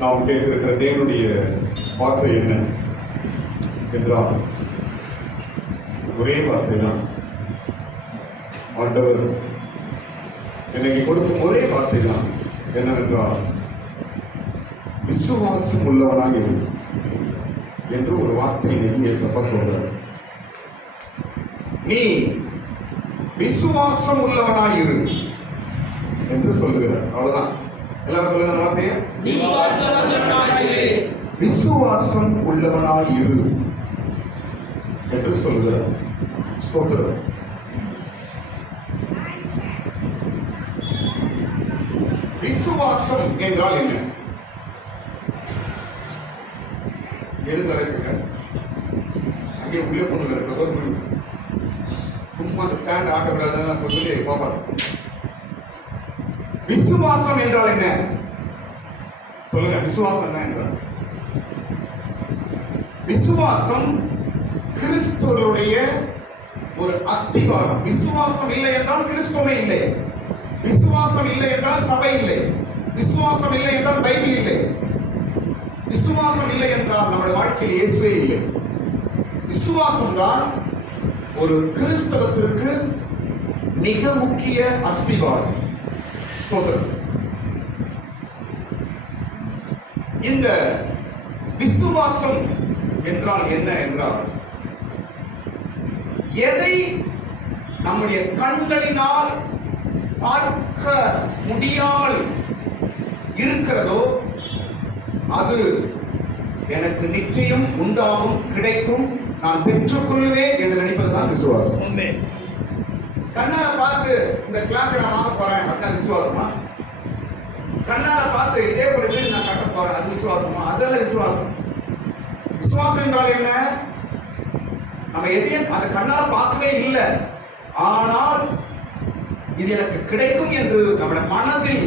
நாம் கேட்டிருக்கிற தேவனுடைய வார்த்தை என்ன என்றால் ஒரே வார்த்தை தான். ஆண்டவர் எனக்கு கொடுக்கும் ஒரே வார்த்தை தான் என்னவென்றால், விசுவாசம் உள்ளவனாக இரு என்று ஒரு வார்த்தை இயேசப்பா சொல்றார். நீ விசுவாசம் உள்ளவனாய் இரு என்று சொல்லுகிறார். அவ்வளவுதான். எல்லாரும் சொல்லுங்க வார்த்தைய, விசுவாசம் உள்ளவனாய் இரு என்று சொல்லுகிறார். ஸ்தோத்திரம். விசுவாசம் என்றால் என்ன? எழுதுங்க அங்கே உள்ளே போடுங்க. சும்மா அந்த ஸ்டாண்ட் ஆட்டக்கூடாதுன்னு சொல்லி பாப்பாரு. விசுவாசம் என்றால் என்ன சொல்லுங்க. விசுவாசம் என்ன என்றால், விசுவாசம் கிறிஸ்துவனுடைய ஒரு அஸ்திவாரம். விசுவாசம் இல்லை என்றால் கிறிஸ்துவமே இல்லை. விசுவாசம் இல்லை என்றால் சபை இல்லை. விசுவாசம் இல்லை என்றால் பைபிள் இல்லை. விசுவாசம் இல்லை என்றால் நம்முடைய வாழ்க்கையில் இயேசுவே இல்லை. விசுவாசம் தான் ஒரு கிறிஸ்தவத்திற்கு மிக முக்கிய அஸ்திவாரம். ஸ்தோத்திரம். இந்த விசுவாசம் என்றால் என்ன என்றால், எதை நம்முடைய கண்களினால் பார்க்க முடியாமல் இருக்கிறதோ அது எனக்கு நிச்சயம் உண்டாகும், கிடைக்கும், நான் பெற்றுக்கொள்வேன் என்று நினைப்பதுதான் விசுவாசம். கண்ணால பார்த்து இந்த கிளாக் நான் வாங்க போறேன் அப்படின்னா விசுவாசமா? கண்ணால பார்த்து இதே ஒரு வீடு நான் கட்ட போறேன் அது விசுவாசமா? அதெல்லாம் விசுவாசம். விசுவாசம் என்றால் என்ன? நம்ம எதையும் அந்த கண்ணால பார்க்கவே இல்லை, ஆனால் இது எனக்கு கிடைக்கும் என்று நம்முடைய மனதில்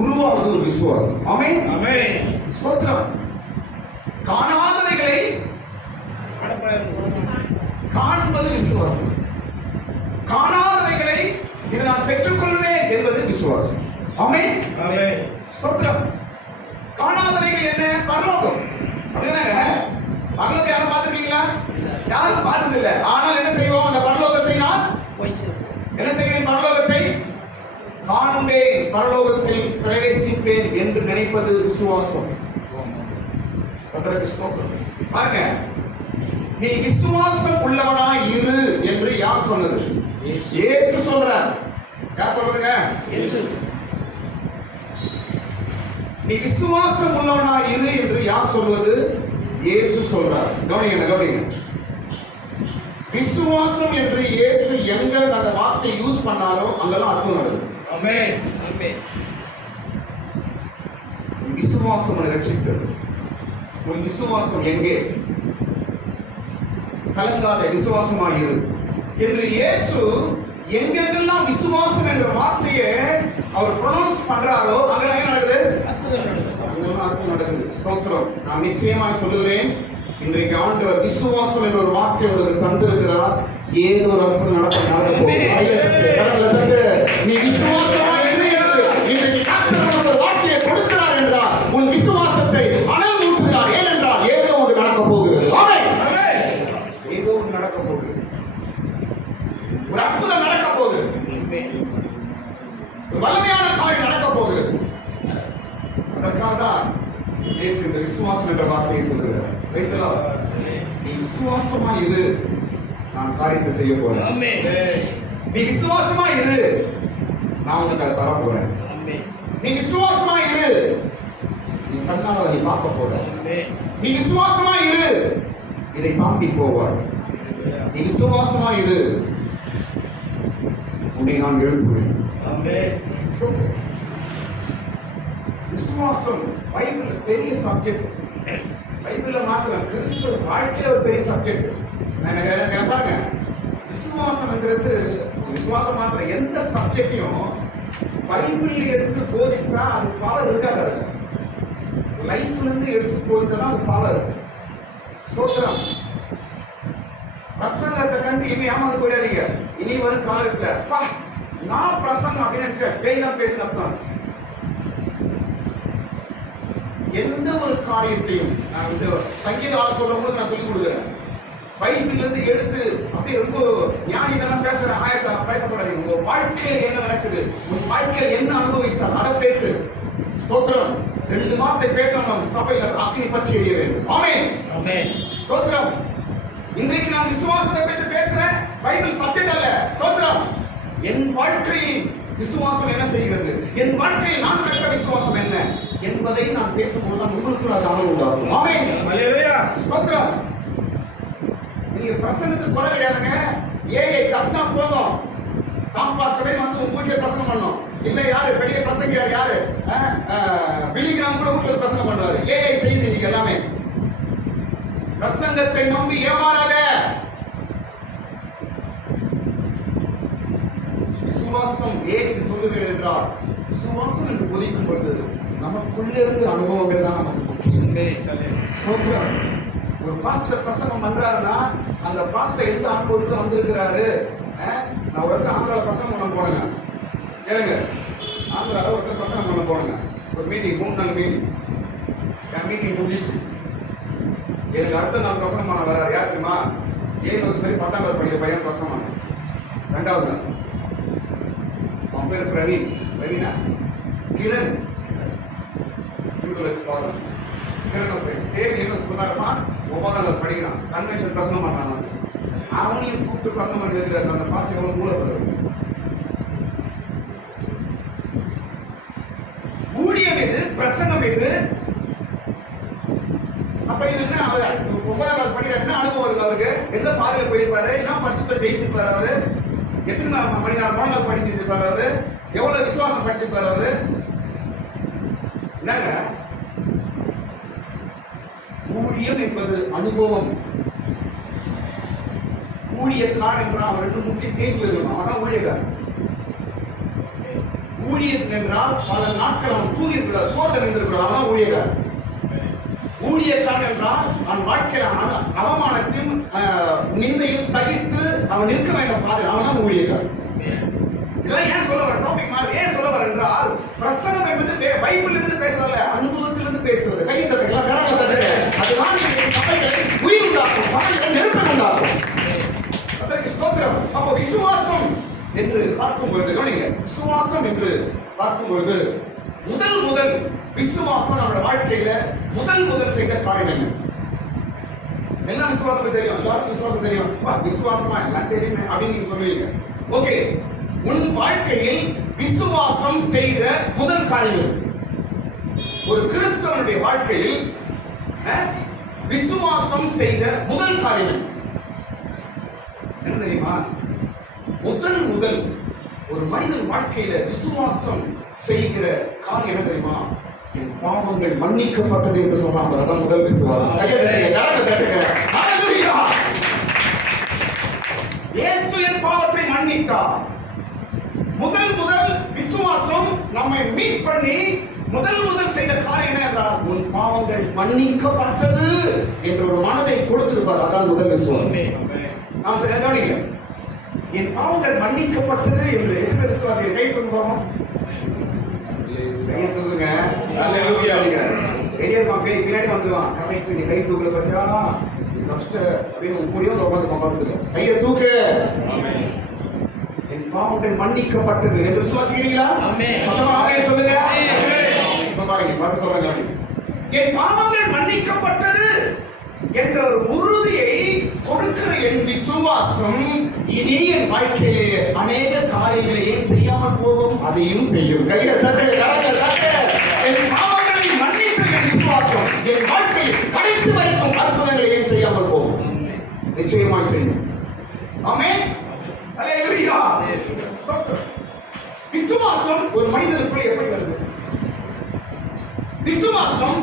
உருவாவது ஒரு விசுவாசம். ஆமென், ஆமென், ஸ்தோத்திரம். காணாதவைகளை காண்பது விசுவாசம். காணாதவைகளை இது நான் பெற்றுக்கொள்வேன் என்பது விசுவாசம். ஆமென், ஆமென், ஸ்தோத்திரம். காணாதவைகள் என்ன? பரலோகம். அப்படின்னா பரலோகம் யாரும் பார்த்திருக்கீங்களா? யாரும் பார்த்தது இல்லை. ஆனால் என்ன செய்வோம்? அந்த பரலோகத்தை நான் என்ன செய்வேன்? பரலோகத்தை காண்பேன், பரலோகத்தில் பிரவேசிப்பேன் என்று நினைப்பது விசுவாசம். பாருங்க, நீ விசுவாசம் உள்ளவனாய் இரு என்று யார் சொன்னது? இயேசு சொல்றார். யார் சொல்றதுங்க? இயேசு. நீ விசுவாசம் உள்ளவனாய் இரு என்று யார் சொல்வது? இயேசு சொல்றார். கவனிங்க, கவனிங்க. விசுவாசம் என்று இயேசு எங்க அந்த வார்த்தையை யூஸ் பண்ணாரோ அங்கெல்லாம் அர்த்தம் நடக்குது. ஆமென், ஆமென். விசுவாசம் ரட்சித்தது. உன் விசுவாசம் எங்கே? கலங்காத விசுவாசமாய் இரு என்று இயேசு எங்கெங்கெல்லாம் விசுவாசம் என்ற வார்த்தையை அவர் ப்ரொனவுன்ஸ் பண்றாரோ அங்கெல்லாம் என்ன நடக்குது? அற்புதம் நடக்குது. ஸ்தோத்திரம். நான் நிச்சயமாக சொல்லுகிறேன், இன்றைக்கு ஆண்டவர் விசுவாசம் என்ற ஒரு வார்த்தை உங்களுக்கு தந்திருக்கிறார். ஏதோ ஒரு அற்புதம் நடக்க போகுது. நீ விசுவாசமாய் இரு என்று இன்றைக்கு கர்த்தர் ஒரு வார்த்தையை கொடுக்கிறார் என்றால் உன் விசுவாசத்தை அனல் ஊட்டுகிறார். ஏனென்றால் ஏதோ ஒன்று நடக்க போகிறது. ஆமென், ஏதோ ஒன்று நடக்க போகிறது. ஒரு அற்புதம் நடக்க போகிறது. ஒரு வல்லமையான காரியம் நடக்க போகிறது. அதற்காக தான் இயேசு இந்த விசுவாசம் என்ற வார்த்தையை சொல்கிறார். நீ விசுவாசமா இரு, நான் காரியத்தை செய்ய போறேன். நீ விசுவாசமா இரு, நான் உனக்கு அதை தர போறேன். நீ விசுவாசமா இரு, நீ கண்ணால நீ பார்க்க போற. நீ விசுவாசமா இரு, இதை தாண்டி போவார். நீ விசுவாசமா இரு, உன்னை நான் எழுப்புவேன். விசுவாசம் பைபிள் பெரிய சப்ஜெக்ட். பைபிள்ல மாத்திரம் கிறிஸ்துவ வாழ்க்கையில ஒரு பெரிய சப்ஜெக்ட். பாருங்க, விசுவாசம்ங்கிறது விசுவாசம் மாத்திரம் எந்த சப்ஜெக்டையும் பைபிள் எடுத்து போதித்தா அது பவர் இருக்காது. லைஃப்ல இருந்து எடுத்து போதித்தா அது பவர். ஸ்தோத்திரம். பிரசங்கத்தை கண்டு இனி ஏமாந்து போயிடாதீங்க. இனி வரும் காலத்துல நான் பிரசங்கம் அப்படின்னு நினைச்சேன், பேய் தான் பேசின அர்த்தம். எந்த ஒரு காரியத்தையும் நான் வந்து சங்கீத சொல்றவங்களுக்கு நான் சொல்லிக் கொடுக்குறேன். பைபிள்ல இருந்து எடுத்து அப்படியே ரொம்ப ஞானிகள்லாம் பேசுறேன், பேசப்படாதீங்க. உங்க வாழ்க்கையில என்ன நடக்குது, உங்க வாழ்க்கையில என்ன அனுபவித்தால் அதை பேசு. ஸ்தோத்திரம். 2 வார்த்தை பேசணும், சபையில அக்கினி பற்றி எரிய வேண்டும். ஆமென், ஆமென். ஸ்தோத்திரம். இன்றைக்கு நான் விசுவாசத்தை பற்றி பேசுறேன், பைபிள் சப்ஜெக்ட் அல்ல. ஸ்தோத்திரம். என் வாழ்க்கையில் விசுவாசம் என்ன செய்கிறது, என் வாழ்க்கையில் நான் கற்ற விசுவாசம் என்ன என்பதை நான் பேசும்போது தான் உங்களுக்கு அது அனுபவம் உண்டாகும். ஆமென், ஹல்லேலூயா. ஸ்தோத்திரம். நீங்க பிரசங்கத்துக்கு குறை கிடையாதுங்க. ஏஐ கட்டினா போதும், சாம்பாஸ்டரே வந்து உங்க வீட்டுல பிரசங்கம் பண்ணணும். இல்ல யாரு பெரிய பிரசங்கியார் யாரு, பிலிகிராம் கூட வீட்டுல பிரசங்கம் பண்ணுவாரு. ஏஐ செய்து நீங்க எல்லாமே. பிரசங்கத்தை நம்பி ஏமாறாத. விசுவாசம் ஏன் சொல்லுகிறேன் என்றால், விசுவாசம் என்று போதிக்கும் பொழுது நமக்குள்ளே இருந்து அனுபவங்கள் தான் நமக்கு முக்கியம். ஒரு பாஸ்டர் பிரசங்கம் பண்றாருன்னா அந்த பாஸ்டர் எந்த அனுபவத்துக்கு வந்திருக்கிறாரு. நான் ஒரு இடத்துல ஆந்திராவில் பிரசங்கம் பண்ண போனேங்க. கேளுங்க, ஆந்திராவில் ஒரு இடத்துல பிரசங்கம் பண்ண போனேங்க. ஒரு மீட்டிங், 3 நாள் மீட்டிங். என் மீட்டிங் முடிஞ்சிச்சு. எனக்கு அடுத்த நாள் பிரசங்கம் பண்ண வர்றாரு. யார் தெரியுமா? 7 வருஷம் பேர் 10ஆம் கிளாஸ் படிக்கிற பையன் பிரசங்கம் பண்ண. 2வது நாள் அவன் பேர் பிரவீன். பிரவீனா கிரண் சேம் யூனிவர்ஸ் பண்ணாருமா. 9ஆம் கிளாஸ் படிக்கிறான். கன்வென்ஷன் பிரசங்கம் பண்றான். அவனையும் கூப்பிட்டு பிரசங்கம் பண்ணி வைக்கிறாரு. அந்த பாஸ் எவ்வளவு மூலப்படுறது. ஊழியம் எது, பிரசங்கம் எது? அப்ப இது என்ன, அவர் 9ஆம் கிளாஸ் படிக்கிற என்ன அனுபவம் இருக்கு அவருக்கு? எந்த பாதையில போயிருப்பாரு, என்ன பரிசுத்த ஜெயிச்சிருப்பாரு அவரு, எத்தனை மணி நேரம் பாடங்கள் படிச்சிருப்பாரு அவரு, எவ்வளவு விசுவாசம் படிச்சிருப்பாரு அவரு. என்னங்க ஊழியம் என்பது அனுபவம். ஊழியக்காரன் என்றால் அவன் 2 முக்கிய தேர்வு இருக்கணும். அதான் ஊழியக்கார். ஊழியர் என்றால் பல நாட்கள் அவன் தூங்கி இருக்கிறார், சோதனை இருந்திருக்கிறார். அவன் ஊழியக்கார். ஊழியக்காரன் என்றால் அவன் வாழ்க்கையில அவமானத்தையும் நிந்தையும் சகித்து அவன் நிற்க வேண்டும் பாரு, அவன் தான் ஊழியக்கார். இதெல்லாம் ஏன் சொல்ல வர டாபிக் மாதிரி ஏன் சொல்ல வர என்றால், பிரசங்கம் என்பது பைபிள் இருந்து பேசுறதுல, அனுபவத்திலிருந்து பேசுவது. கையை தட்டுக்கலாம், கரங்களை தட்டுங்க. அதுதான் சபைகளை உயிர் உண்டாக்கும், சபைகளை நெருக்கம் உண்டாக்கும். அதற்கு ஸ்தோத்திரம். அப்போ விசுவாசம் என்று பார்க்கும் பொழுது கவனிங்க, விசுவாசம் என்று பார்க்கும் பொழுது முதல் விசுவாசம் நம்மளோட வாழ்க்கையில முதல் செய்த காரியம் என்ன? எல்லாம் விசுவாசம் தெரியும், எல்லாருக்கும் விசுவாசம் தெரியும். விசுவாசமா எல்லாம் தெரியுமே அப்படின்னு நீங்க சொல்லுவீங்க. ஓகே, உன் வாழ்க்கையில் விசுவாசம் செய்த முதல் காரியம், ஒரு கிறிஸ்தவனுடைய வாழ்க்கையில் விசுவாசம் செய்த முதல் காரியம் என்ன தெரியுமா? முதல் ஒரு மனிதன் வாழ்க்கையில விசுவாசம் செய்கிற காரியம் என்ன தெரியுமா? என் பாவங்கள் மன்னிக்கப்பட்டது என்று சொன்னாங்க. அதான் முதல் விசுவாசம். இயேசு என் பாவத்தை மன்னித்தார். முதல் விசுவாசம் நம்மை மீட் பண்ணி முதல் செய்த காரியம் என்ன என்றால், உன் பாவங்கள் மன்னிக்கப்பட்டது என்ற ஒரு மனதை கொடுத்திருப்பார். அதான் முதல் விசுவாசம். நாம் கவனிங்க, என் பாவங்கள் மன்னிக்கப்பட்டது என்று எதிர்ப்பு விசுவாசிகள் கை தூங்குவோம். கையை தூக்குங்க. பின்னாடி வந்துருவான். கரெக்ட், நீ கை தூக்கல பத்தியா அப்படின்னு கூடிய உட்காந்து கையை தூக்கு. என் பாவங்கள் மன்னிக்கப்பட்டது என்று விசுவாசிக்கிறீங்களா? சொல்லுங்க. பாருங்க, சொல்றாங்க, என் பாவங்கள் மன்னிக்கப்பட்டது என்ற ஒரு உறுதியை கொடுக்கிற என் விசுவாசம் இனி என் வாழ்க்கையிலே அநேக காரியங்களை ஏன் செய்யாமல் போகும், அதையும் செய்யும். கையை தட்டு. என் பாவங்களை மன்னித்த என் விசுவாசம் என் வாழ்க்கையில் கடைசி வரைக்கும் அற்புதங்களை ஏன் செய்யாமல் போகும், நிச்சயமாய் செய்யும். ஆமென், ஹல்லேலூயா. ஸ்தோத்திரம். விசுவாசம் ஒரு மனிதனுக்குள்ளே எப்படி வருது? விசுவாசம்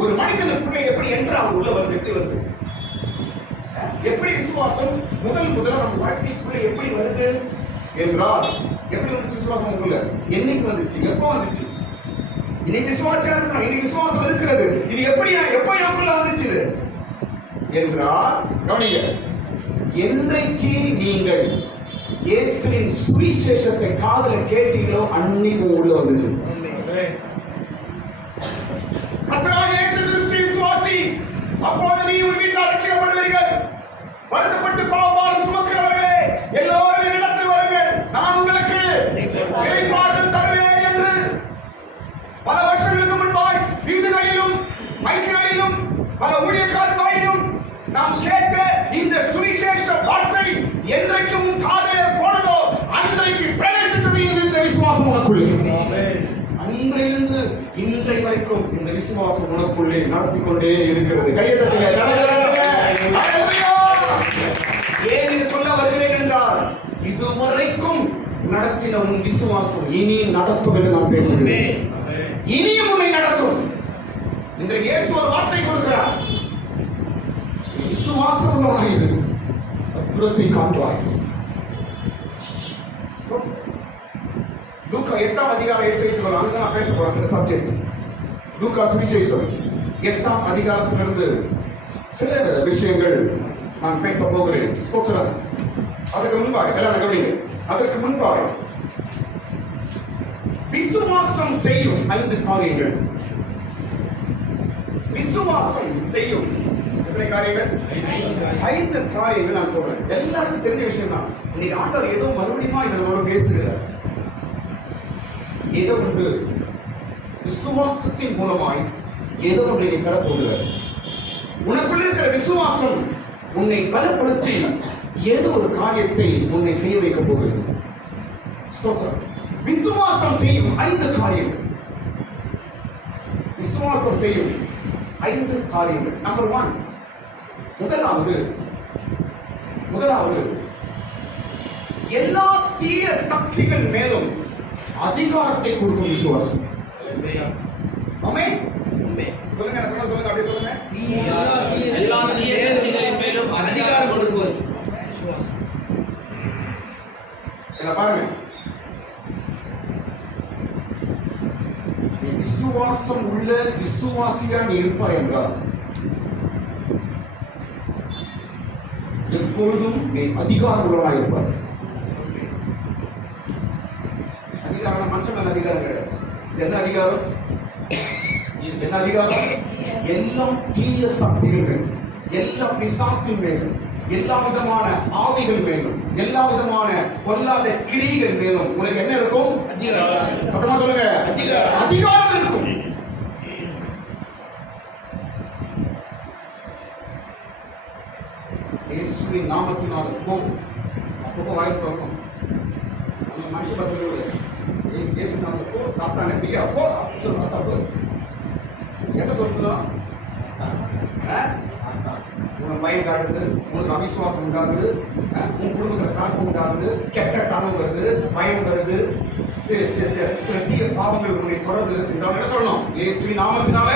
ஒரு மனிதனுக்குள்ளே எப்படி என்று அவர் உள்ள வருது? எப்படி வருது? எப்படி விசுவாசம் முதல் நம்ம வாழ்க்கைக்குள்ளே எப்படி வருது என்றால், எப்படி வந்துச்சு விசுவாசம் உங்களுக்குள்ள? என்னைக்கு வந்துச்சு? எப்போ வந்துச்சு? இன்னைக்கு விசுவாசம் இருக்கிறோம், இன்னைக்கு விசுவாசம் இருக்கிறது. இது எப்படி எப்போ எனக்குள்ள வந்துச்சு என்றால், கவனிங்க, என்றைக்கு நீங்கள் இயேசுவின் சுவிசேஷத்தை காதுல கேட்டீங்களோ அன்னைக்கு உள்ள வந்துச்சு. கர்த்தராகிய பல ஊழியக்காரர் வாயிலும் நாம் கேட்ட இந்த சுவிசேஷ வார்த்தை என்றைக்கும் காதிலே போனதோ அன்றைக்கு பிரவேசித்தது இந்த விசுவாசம் உனக்குள்ளே. அன்றிலிருந்து இன்றை வரைக்கும் இந்த விசுவாசம் உனக்குள்ளே நடத்தி கொண்டே இருக்கிறது. கையை தட்டுங்க. ஏன் இது சொல்ல வருகிறேன் என்றால், இதுவரைக்கும் நடத்தின உன் விசுவாசம் இனி நடத்தும் என்று நான் பேசுகிறேன். இனியும் உன்னை நடத்தும். இன்றைக்கு இயேசு ஒரு வார்த்தை கொடுக்கிறார். விசுவாசம் உள்ளவனாய் இரு, அற்புதத்தை காண்பாய். லூக்கா 8ஆம் அதிகாரம் எடுத்து வைத்துக்கொள்ள, அங்க நான் பேச போறேன் சில சப்ஜெக்ட். லூக்கா சுவிசேஷம் 8ஆம் அதிகாரத்திலிருந்து சில விஷயங்கள் நான் பேச போகிறேன். ஸ்தோத்திரம். அதுக்கு முன்பாக எல்லாம் கவனிங்க. அதற்கு முன்பாக விசுவாசம் செய்யும் 5 காரியங்கள். விசுவாசம் செய்யும் எத்தனை காரியங்கள்? 5 காரியங்கள் நான் சொல்றேன். எல்லாருக்கும் தெரிஞ்ச விஷயம் தான். இன்னைக்கு ஆண்டவர் ஏதோ மறுபடியும் இதனோட பேசுகிறார். ஏதோ ஒன்று விசுவாசத்தின் மூலமாய் ஏதோ ஒன்றை நீ பெறப்போகிறார். உனக்குள்ள இருக்கிற விசுவாசம் உன்னை பலப்படுத்தி ஏதோ ஒரு காரியத்தை உன்னை செய்ய வைக்க போகிறது. விசுவாசம் செய்யும் 5 காரியங்கள். விசுவாசம் செய்யும் 5 காரியங்கள். நம்பர் 1, முதலாவது எல்லா தீய சக்திகள் மேலும் அதிகாரத்தை கொடுக்கும் விசுவாசம். ஆமென். சொல்லுங்க, சொல்லுங்க, அப்படியே சொல்லுங்க. எல்லா தீய சக்திகளின் மேலும் அதிகாரம் கொடுக்கும் விசுவாசம். இத பாருங்க. விசுவாசம் உள்ள விசுவாசியா நீ இருப்பாய் என்றால் எப்பொழுதும் நீ அதிகாரம் உள்ளவனாய் இருப்பார். அதிகாரம் மனுஷன் மேல அதிகாரம் கிடையாது. என்ன அதிகாரம்? என்ன அதிகாரம்? எல்லாம் தீய சக்திகள் மேலும், எல்லா பிசாசின் மேலும், எல்லா விதமான ஆவிகள் மேலும், எல்லா விதமான பொல்லாத கிரியைகள் மேலும் உனக்கு என்ன இருக்கும்? அதிகாரம். சத்தமா சொல்லுங்க. அதிகாரம் இருக்கும். இயேசுவின் நாமத்தினால் அப்போ வாய் சொல்லணும். அந்த மனுஷ பத்திரிகை இயேசு நாமத்தில் போ, சாத்தானே பிரியா போ, தப்பு என்ன சொல்லணும்? உனக்கு பயம் காட்டுது, உனக்கு அவிசுவாசம் உண்டாகுது, உன் குடும்பத்தில் தாக்கம் உண்டாகுது, கெட்ட கனவு வருது, பயம் வருது, சில தீய பாவங்கள் உன்னை தொடர்ந்து என்றால் என்ன சொல்லணும்? இயேசுவின் நாமத்தினால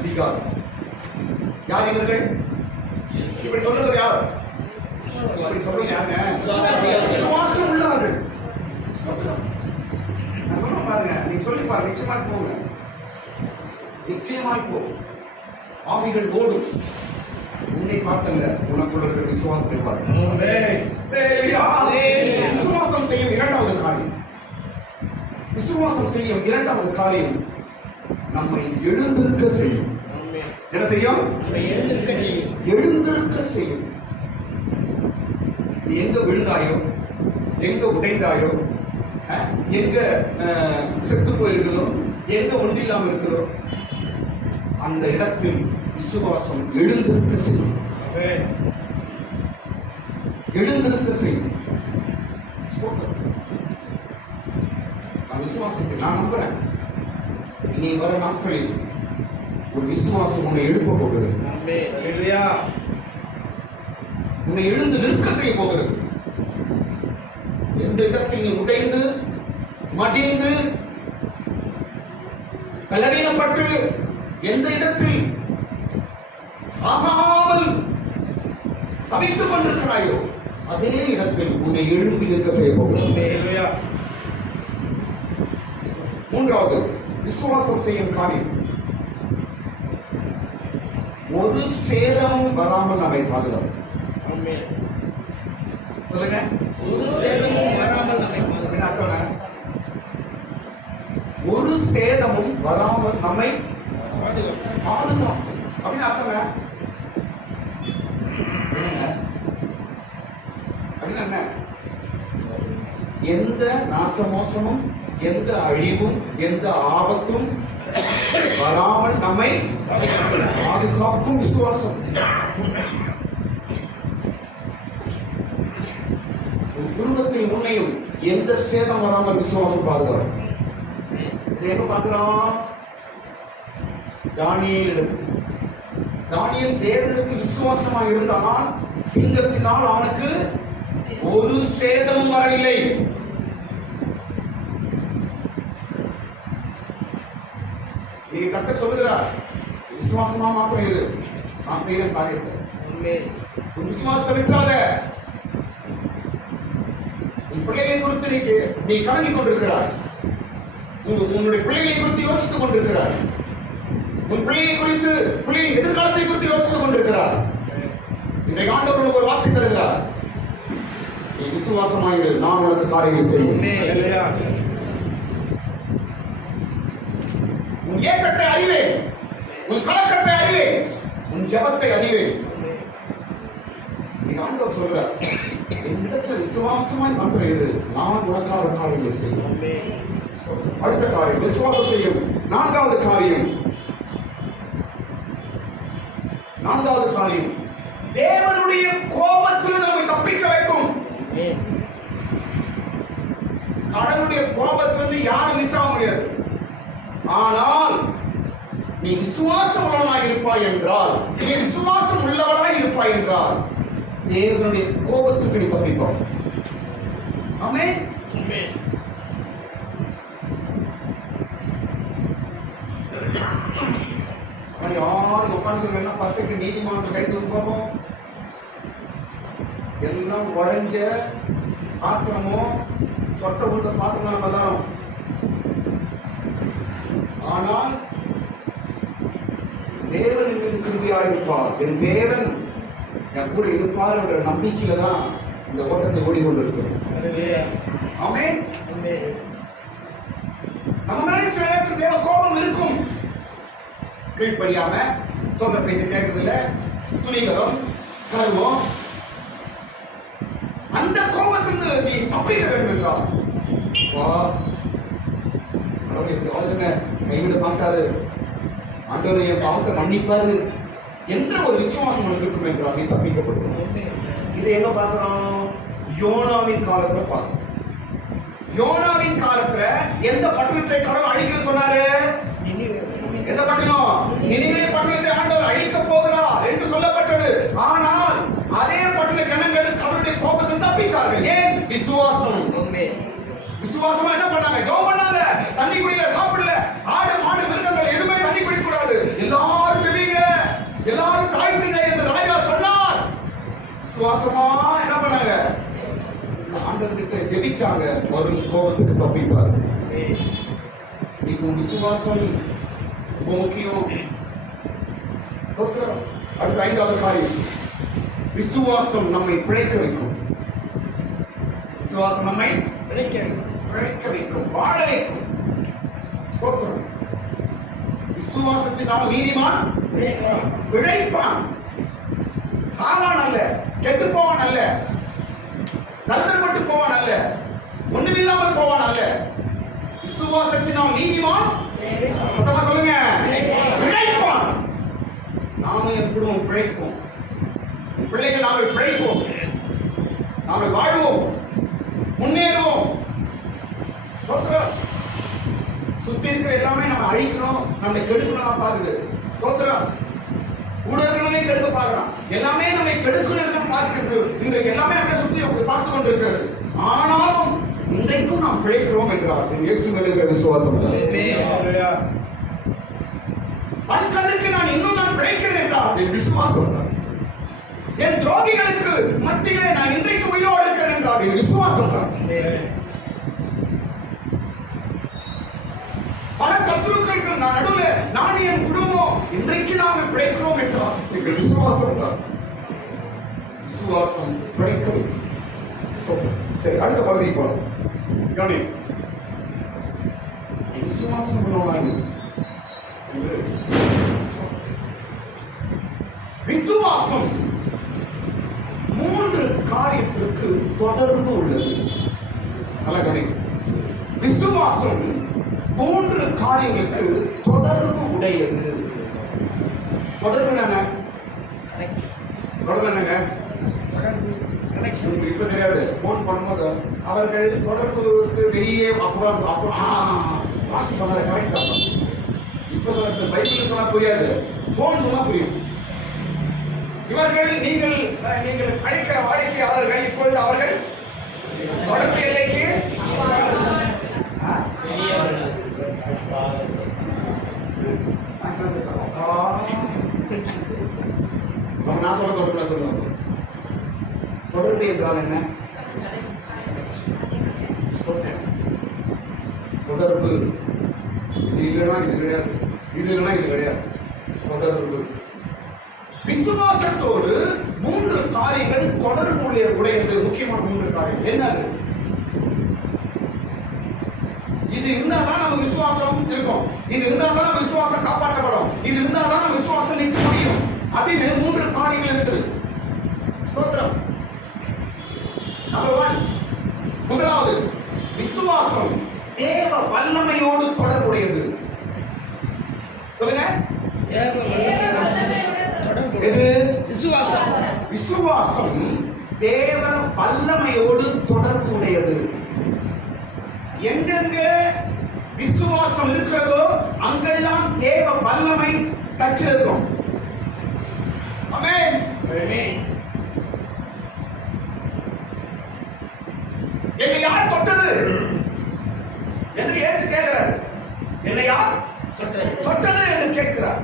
அதிகாரம். யார் இவர்கள்? இப்படி சொல்லுறது யார்? இப்படி சொல்றது யாருங்க? விசுவாசம் உள்ளவர்கள். நான் சொல்ல பாருங்க, நீ சொல்லி பாருங்க, நிச்சயமாய் போங்க, நிச்சயமாய் போ. ஆவிகள் ஓடும். உன்னை பார்த்தல்ல, உனக்குள்ள இருக்கிற விசுவாசத்தை பாருங்க. விசுவாசம் செய்யும் 2வது காரியம். விசுவாசம் செய்யும் 2வது காரியம் நம்மை எழுந்திருக்க செய்யும். என்ன செய்யும்? எழுந்திருக்க செய்யும். நீ எங்க விழுந்தாயோ, எங்க உடைந்தாயோ, எங்க செத்து போயிருக்கிறதோ, எங்க ஒன்று இல்லாம இருக்கிறதோ அந்த இடத்தில் விசுவாசம் எழுந்திருக்க செய்யும். எழுந்திருக்க செய்யும். நான் விசுவாசத்தை நான் நம்புறேன். இனி வர நாட்களில் ஒரு விசுவாசம் உன்னை எழுப்ப போகிறது. உன்னை எழுந்து நிற்க செய்ய போகிறது. எந்த இடத்தில் நீ உடைந்து மடிந்து பலவீனப்பட்டு எந்த இடத்தில் ஆகாமல் தவித்துக் கொண்டிருக்கிறாயோ அதே இடத்தில் உன்னை எழுந்து நிற்க செய்ய போகிறது. 3வது விசுவாசம் செய்யும் காரியம், ஒரு சேதமும் வராமல் நம்மை பாதுகாக்கும். சொல்லுங்க. ஒரு சேதமும் வராமல் நம்மை பாதுகாக்கும். ஒரு சேதமும் வராமல் நம்மை பாதுகாக்கும் அப்படின்னு அர்த்தங்க. அப்படின்னா என்ன? எந்த நாசமோசமும் எந்த அழிவும் எந்த ஆபத்தும் வராமல் நம்மை பாதுகாக்கும் விசுவாசம். குடும்பத்தில் உன்னையும் எந்த சேதம் வராமல் விசுவாசம் பாதுகாக்கும். இதை எப்ப பார்க்கிறோம்? தானியேல் தேவனிடத்தில் விசுவாசமாக இருந்தால் சிங்கத்தினால் அவனுக்கு ஒரு சேதமும் வரவில்லை. நீங்க கர்த்தர் சொல்லுகிறார், விசுவாசமா மாத்திரம் இரு, நான் செய்யற காரியத்தை. உன் விசுவாசத்தை விட்டுறாத. உன் பிள்ளைகளை குறித்து நீ கலங்கிக் கொண்டிருக்கிறாய். உன்னுடைய பிள்ளைகளை குறித்து யோசித்துக் கொண்டிருக்கிறாய். உன் பிள்ளையை குறித்து, பிள்ளையின் எதிர்காலத்தை குறித்து யோசித்துக் கொண்டிருக்கிறார். இன்றைக்கு ஆண்டவர் உனக்கு ஒரு வார்த்தை தருகிறார், நீ விசுவாசமாயிரு, நான் உனக்கு காரியங்கள் செய்வேன். உன் ஏக்கத்தை அறிவேன், உன் கலக்கத்தை அறிவேன், உன் ஜெபத்தை அறிவேன். நீங்க ஆண்டவர் சொல்றார், என்னிடத்துல விசுவாசமாய் மாத்திரம் இரு, நான் உனக்காக காரியங்களை செய்வேன். அடுத்த காரியம் விசுவாசம் செய்யும். நான்காவது காரியம் தேவனுடைய கோபத்தில் நம்மை தப்பிக்க வைக்கும். கடவுளுடைய கோபத்திலிருந்து யாரும் மிஸ் ஆக முடியாது. ஆனால் நீ விசுவாசம் உள்ளவனாய் இருப்பாய் என்றால், நீ விசுவாசம் உள்ளவனாய் இருப்பாய் என்றால் தேவனுடைய கோபத்துக்கு நீ தப்பிப்பாய். ஆமென். யாரும் உட்கார்ந்து எல்லாம் பர்ஃபெக்ட் நீதிமான கைது போறோம். எல்லாம் உடைஞ்ச பாத்திரமோ சொட்ட உள்ள பாத்திரம் நம்ம எல்லாரும். ஆனால் தேவன் என் மீது கிருபையாக இருப்பார், என் தேவன் என் கூட இருப்பார் என்ற நம்பிக்கையில தான் இந்த ஓட்டத்தை ஓடிக்கொண்டிருக்கிறோம். ஆமென். நம்ம மேலே சில நேரத்தில் தேவ கோபம் இருக்கும். கீழ்ப்படியாம, சொல்ற பேச்சு கேட்கறதில்ல, துணிகரம், கருவம். அந்த கோபத்திலிருந்து நீ தப்பிக்க வேண்டும் என்றால் கைவிட மாட்டாரு, ஆண்டவர் என் பாவத்தை மன்னிப்பாரு என்ற ஒரு விசுவாசம் உனக்கு இருக்கும் என்றால் நீ தப்பிக்கப்படுவோம். இதை எங்க பார்க்கிறோம்? யோனாவின் காலத்துல பார்க்கிறோம். யோனாவின் காலத்துல எந்த பட்டணத்தை கடவுள் அழிக்க சொன்னாரு? எந்த பட்டணம்? நினிவே பட்டணத்தை ஆண்டவர் அழிக்க போகிறார் என்று சொல்லப்பட்டது. ஆனால் அதே பட்டண ஜனங்கள் கடவுளுடைய கோபத்தை தப்பித்தார்கள். ஏன்? விசுவாசம். விசுவாசமா என்ன பண்ணாங்க? ஜெபம் பண்ணாங்க, தண்ணி குடிக்கல, சாப்பிடல, ஆடு மாடு மிருகங்கள் எதுவுமே தண்ணி குடிக்க கூடாது, எல்லாரும் ஜெபிங்க, எல்லாரும் தாழ்த்துங்க என்று ராஜா சொன்னார். விசுவாசமா என்ன பண்ணாங்க? ஆண்டவர் கிட்ட ஜெபிச்சாங்க, வரும் கோபத்துக்கு தப்பித்தார்கள். இப்போ விசுவாசம் ரொம்ப முக்கியம். அடுத்த ஐந்தாவது காரியம், விசுவாசம் நம்மை பிழைக்க வைக்கும். விசுவாசம் நம்மை பிழைக்க வைக்கும், வாழ வைக்கும். விசுவாசத்தினால் நீதிமான் பிழைப்பான். சாவான் அல்ல, கெட்டு போவான் அல்ல, நலதரப்பட்டு போவான் அல்ல, ஒண்ணுமில்லாமல் போவான் அல்ல. விசுவாசத்தினால் நீதிமான், சத்தமா சொல்லுங்க, பிழைப்பான். நாமும் என் குடும்பம் பிழைப்போம், பிள்ளைகள் நாங்கள் பிழைப்போம், நாங்கள் வாழ்வோம், முன்னேறுவோம். சுத்தி இருக்கிற எல்லாமே நம்ம அழிக்கணும், நம்மை கெடுக்கணும் பாக்குது. ஸ்தோத்திரம். ஊடகங்களே கெடுக்க பார்க்கலாம், எல்லாமே நம்மை கெடுக்கணும் பார்க்கிறது. இன்றைக்கு எல்லாமே நம்மை சுத்தி பார்த்து கொண்டிருக்கிறது. ஆனாலும் இன்றைக்கும் நாம் பிழைக்கிறோம் என்றார் இயேசு மேலுகிற விசுவாசம். என் கண்ணுக்கு நான் இன்னும் நான் பிழைக்கிறேன் என்றார் என் விசுவாசம். என் துரோகிகளுக்கு மத்தியிலே நான் இன்றைக்கு உயிரோடு இருக்கிறேன் என்றார் என் விசுவாசம். பல சத்துருக்களுக்கு நான் நடுவில் நான் என் குடும்பம் இன்றைக்கு நாங்கள் பிழைக்கிறோம் என்றார் எங்கள் விசுவாசம். விசுவாசம் பிழைக்க. சரி, அடுத்த பகுதி போறோம். கவனி, விசுவாசம் விசுவாசம் மூன்று காரியத்திற்கு தொடர்பு உள்ளது. நல்ல கவனி, விசுவாசம் உடையது. தொடர்பு என்னங்க? தொடர்பு என்னங்க? இப்ப தெரியாது. போன் பண்ணும்போது அவர்கள் தொடர்புக்கு வெளியே அப்புறம் சொன்னது கரெக்டா. இப்ப சொன்ன பைபிள் சொன்னா புரியாது, போன் சொன்னா புரியும். இவர்கள் நீங்கள் அழைக்கிற வாடிக்கையாளர்கள் இப்பொழுது அவர்கள் தொடர்பு எல்லைக்கு நான் சொல்ல தொடர்பு சொல்லுங்க. தொடர்பு என்றால் என்ன? தொடர்பு இது இல்லைன்னா இது கிடையாது, இது இல்லைன்னா இது கிடையாது. தொடர்பு விசுவாசத்தோடு 3 காரியங்கள் தொடர்பு உடையது. முக்கியமான 3 காரியங்கள் என்னது? இது இருந்தாதான் நம்ம விசுவாசம் இருக்கும், இது இருந்தாதான் நம்ம விசுவாசம் காப்பாற்றப்படும், இது இருந்தாதான் நம்ம விசுவாசம் நிற்க முடியும் அப்படின்னு 3 காரியங்கள் இருக்குது. ஸ்தோத்திரம். நம்பர் 1, முதலாவது விசுவாசம் தேவ வல்லமையோடு தொடர்புடையது. சொல்லுங்க. எது? விசுவாசம். விசுவாசம் தேவ வல்லமையோடு தொடர்புடையது. எங்கெங்க விசுவாசம் இருக்கிறதோ அங்கெல்லாம் தேவ வல்லமை கச்சிருக்கும். ஆமென். என்னை யார் தொட்டது என்று இயேசு கேட்கிறார். என்னை யார் தொட்டது என்று கேட்கிறார்.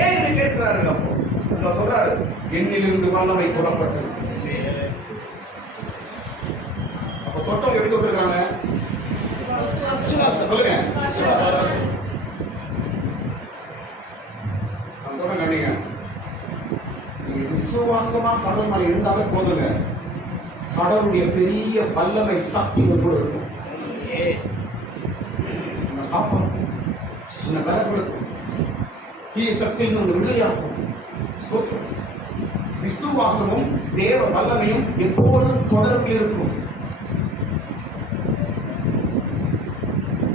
ஏன் என்று கேட்கிறாரு? அப்போ சொல்றாரு, என்னிலிருந்து வல்லமை புறப்பட்டது. அப்ப தொட்டம் எப்படி தொட்டிருக்காங்க? சொல்லுங்க. நீங்க விசுவாசமா கடல் மலை இருந்தாலே போதுங்க, கடவுளுடைய பெரிய வல்லமை சக்தி கூட இருக்கும். உன்னை பலப்படுத்தும், தீய சக்தியில் உன்னை விடுதலையாக்கும். விசுவாசமும் தேவ வல்லமையும் எப்போதும் தொடர்பில் இருக்கும்.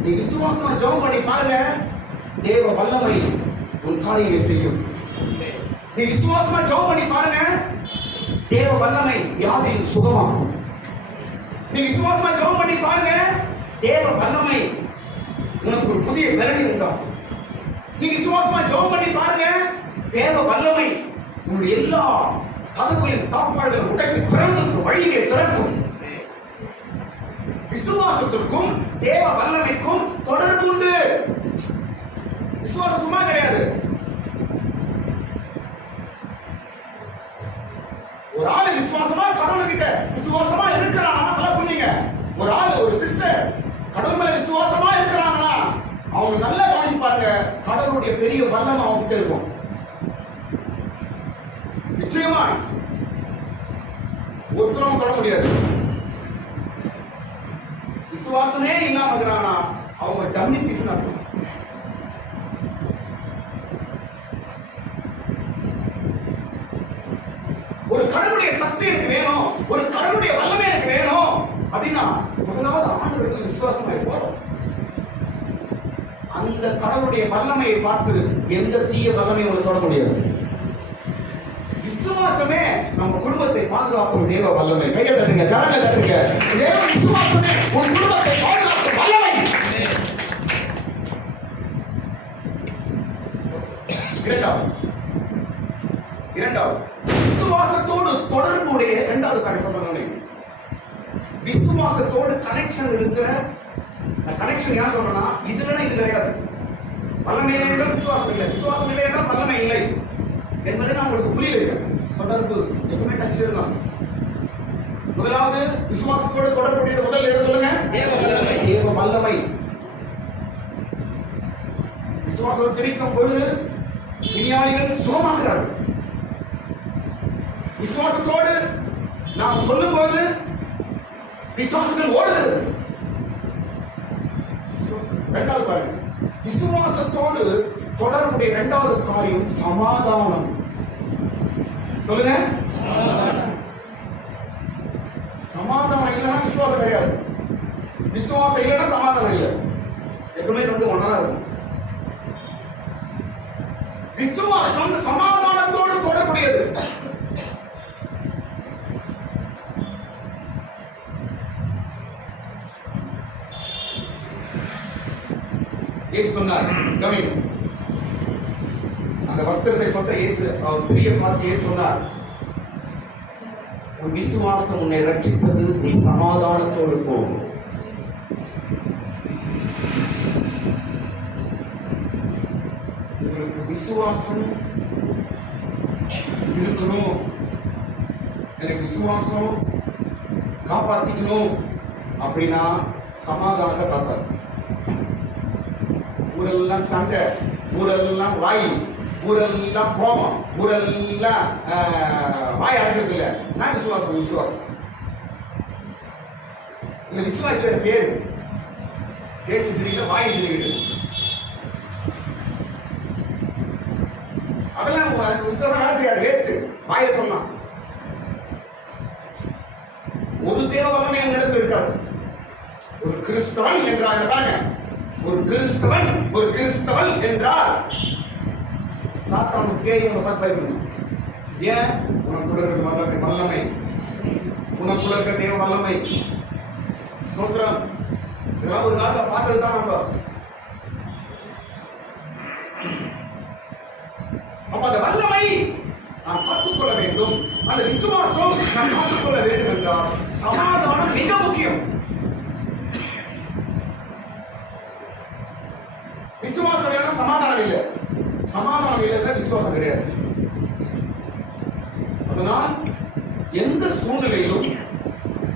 நீ விசுவாசமா ஜெபம் பண்ணி பாருங்க, தேவ வல்லமை உன் காரியங்களை செய்யும். நீ விசுவாசமா ஜெபம் பண்ணி பாருங்க, தேவ வல்லமை வியாதியை சுகமாக்கும். நீ விசுவாசமா ஜெபம் பண்ணி பாருங்க, தேவ வல்லமை உனக்கு ஒரு புதிய பலனை உண்டாகும். நீ விசுவாசமா ஜெபம் பண்ணி பாருங்க, தேவ வல்லமை உன்னுடைய எல்லா கதவுகளின் தாப்பாடுகளை உடைத்து திறந்திருக்கும், வழிகளை திறக்கும். விசுவாசத்திற்கும் தேவ வல்லமைக்கும் தொடர்பு உண்டு. விசுவாசம் சும்மா கிடையாது. ஒரு ஆளு விசுவாசமா கடவுள்கிட்ட விசுவாசமா இருக்கிறானா, நல்லா புரியுங்க. ஒரு ஆளு, ஒரு சிஸ்டர் கடவுள் மேல விசுவாசமா இருக்கிறாங்கன்னா அவங்க நல்லா கவனிச்சு பாருங்க, கடவுளுடைய பெரிய வல்லமை அவங்க கிட்ட இருக்கும். நிச்சயமா ஒருத்தரும் தொட முடியாது. விசுவாசமே இல்லாம இருக்கிறானா அவங்க டம்மி பீஸ் தான். ஒரு கடவுளுடைய சக்தி எனக்கு வேணும், ஒரு கடவுளுடைய வல்லமை எனக்கு வேணும் அப்படின்னா முதலாவது ஆண்டவருக்கு விசுவாசமாய் போறோம். அந்த கடவுளுடைய வல்லமையை பார்த்து எந்த தீய வல்லமையும் உங்களை தொட முடியாது. விசுவாசமே நம்ம குடும்பத்தை பாதுகாக்கும் தேவ வல்லமை. கையை தட்டுங்க, கரங்களை தட்டுங்க. தேவ விசுவாசமே உன் குடும்பத்தை பாதுகாக்கும் வல்லமை. இரண்டாவது விசுவாசத்தோடு தொடர்புடைய இரண்டாவது காரியம் சொல்றாங்க. விசுவாசத்தோடு கனெக்ஷன் இருக்கிற கனெக்ஷன் யார் சொல்றா, இதுல இது கிடையாது. வல்லமை இல்லை என்றால் விசுவாசம் இல்லை, விசுவாசம் இல்லை என்றால் வல்லமை இல்லை என்பதை நான் உங்களுக்கு புரிய வைக்கிறேன். தொடர்பு எப்பவுமே டச்சில் இருக்கலாம். முதலாவது விசுவாசத்தோடு தொடர்புடைய முதல் எதை சொல்லுங்க? தேவ வல்லமை. விசுவாசம் தெரிவிக்கும் பொழுது விஞ்ஞானிகள் சுகமாகிறார்கள். விசுவாசத்தோடு நாம் சொல்லும் போது விசுவாசங்கள் ஓடுகிறது. இரண்டாவது பாருங்க, விசுவாசத்தோடு தொடர்புடைய இரண்டாவது காரியம் சமாதானம். சொல்லுங்க. சமாதானம் இல்லைன்னா விசுவாசம் கிடையாது. விசுவாசம் இல்லைன்னா சமாதானம் இல்லை. எப்பவுமே ஒன்றா இருக்கும். விசுவாசம் சமாதானத்தோடு தொடர்புடையது. இயேசு சொன்னார், கவனிங்க, அந்த வஸ்திரத்தை தொட்ட இயேசு அவர் ஸ்திரியை பார்த்து இயேசு சொன்னார், உன் விசுவாசம் உன்னை ரட்சித்தது, நீ சமாதானத்தோடு போ. உங்களுக்கு விசுவாசம் இருக்கணும், எனக்கு விசுவாசம் காப்பாத்திக்கணும் அப்படின்னா சமாதானத்தை காப்பாத்து. ஊரெல்லாம் சண்டை, ஊரெல்லாம் வாய், ஊரெல்லாம் கோபம், ஊரெல்லாம் வாய் அடக்கிறது இல்லை. நான் விசுவாசம் விசுவாசம் இந்த விசுவாசி பேரு பேச்சு சரியில்லை, வாய் சரியில்லை. அதெல்லாம் விசுவாசம் வேலை செய்யாது, வேஸ்ட். வாயில சொல்லலாம். ஒரு தேவ வல்லமை என் இடத்துல இருக்காது. ஒரு கிறிஸ்தவன் என்றால் பாருங்க, ஒரு கிறிஸ்தவன் ஒரு கிறிஸ்தவன் என்றால் சாத்தானுக்கு பேய் பார்த்து பயப்படணும். ஏன்? உனக்குள்ள இருக்க வல்லமை, வல்லமை உனக்குள்ள இருக்க தேவ வல்லமை. ஸ்தோத்திரம். இதெல்லாம் ஒரு நாளில் பார்த்தது தான் நம்ம. அப்ப அந்த வல்லமை நாம் கற்றுக்கொள்ள வேண்டும், அந்த விசுவாசம் நாம் கற்றுக்கொள்ள வேண்டும் என்றால் சமாதானம் மிக முக்கியம். விசுவாசம் இல்லைன்னா சமாதானம் இல்லை, சமாதானம் இல்லைன்னா விசுவாசம் கிடையாது. அதனால் எந்த சூழ்நிலையிலும்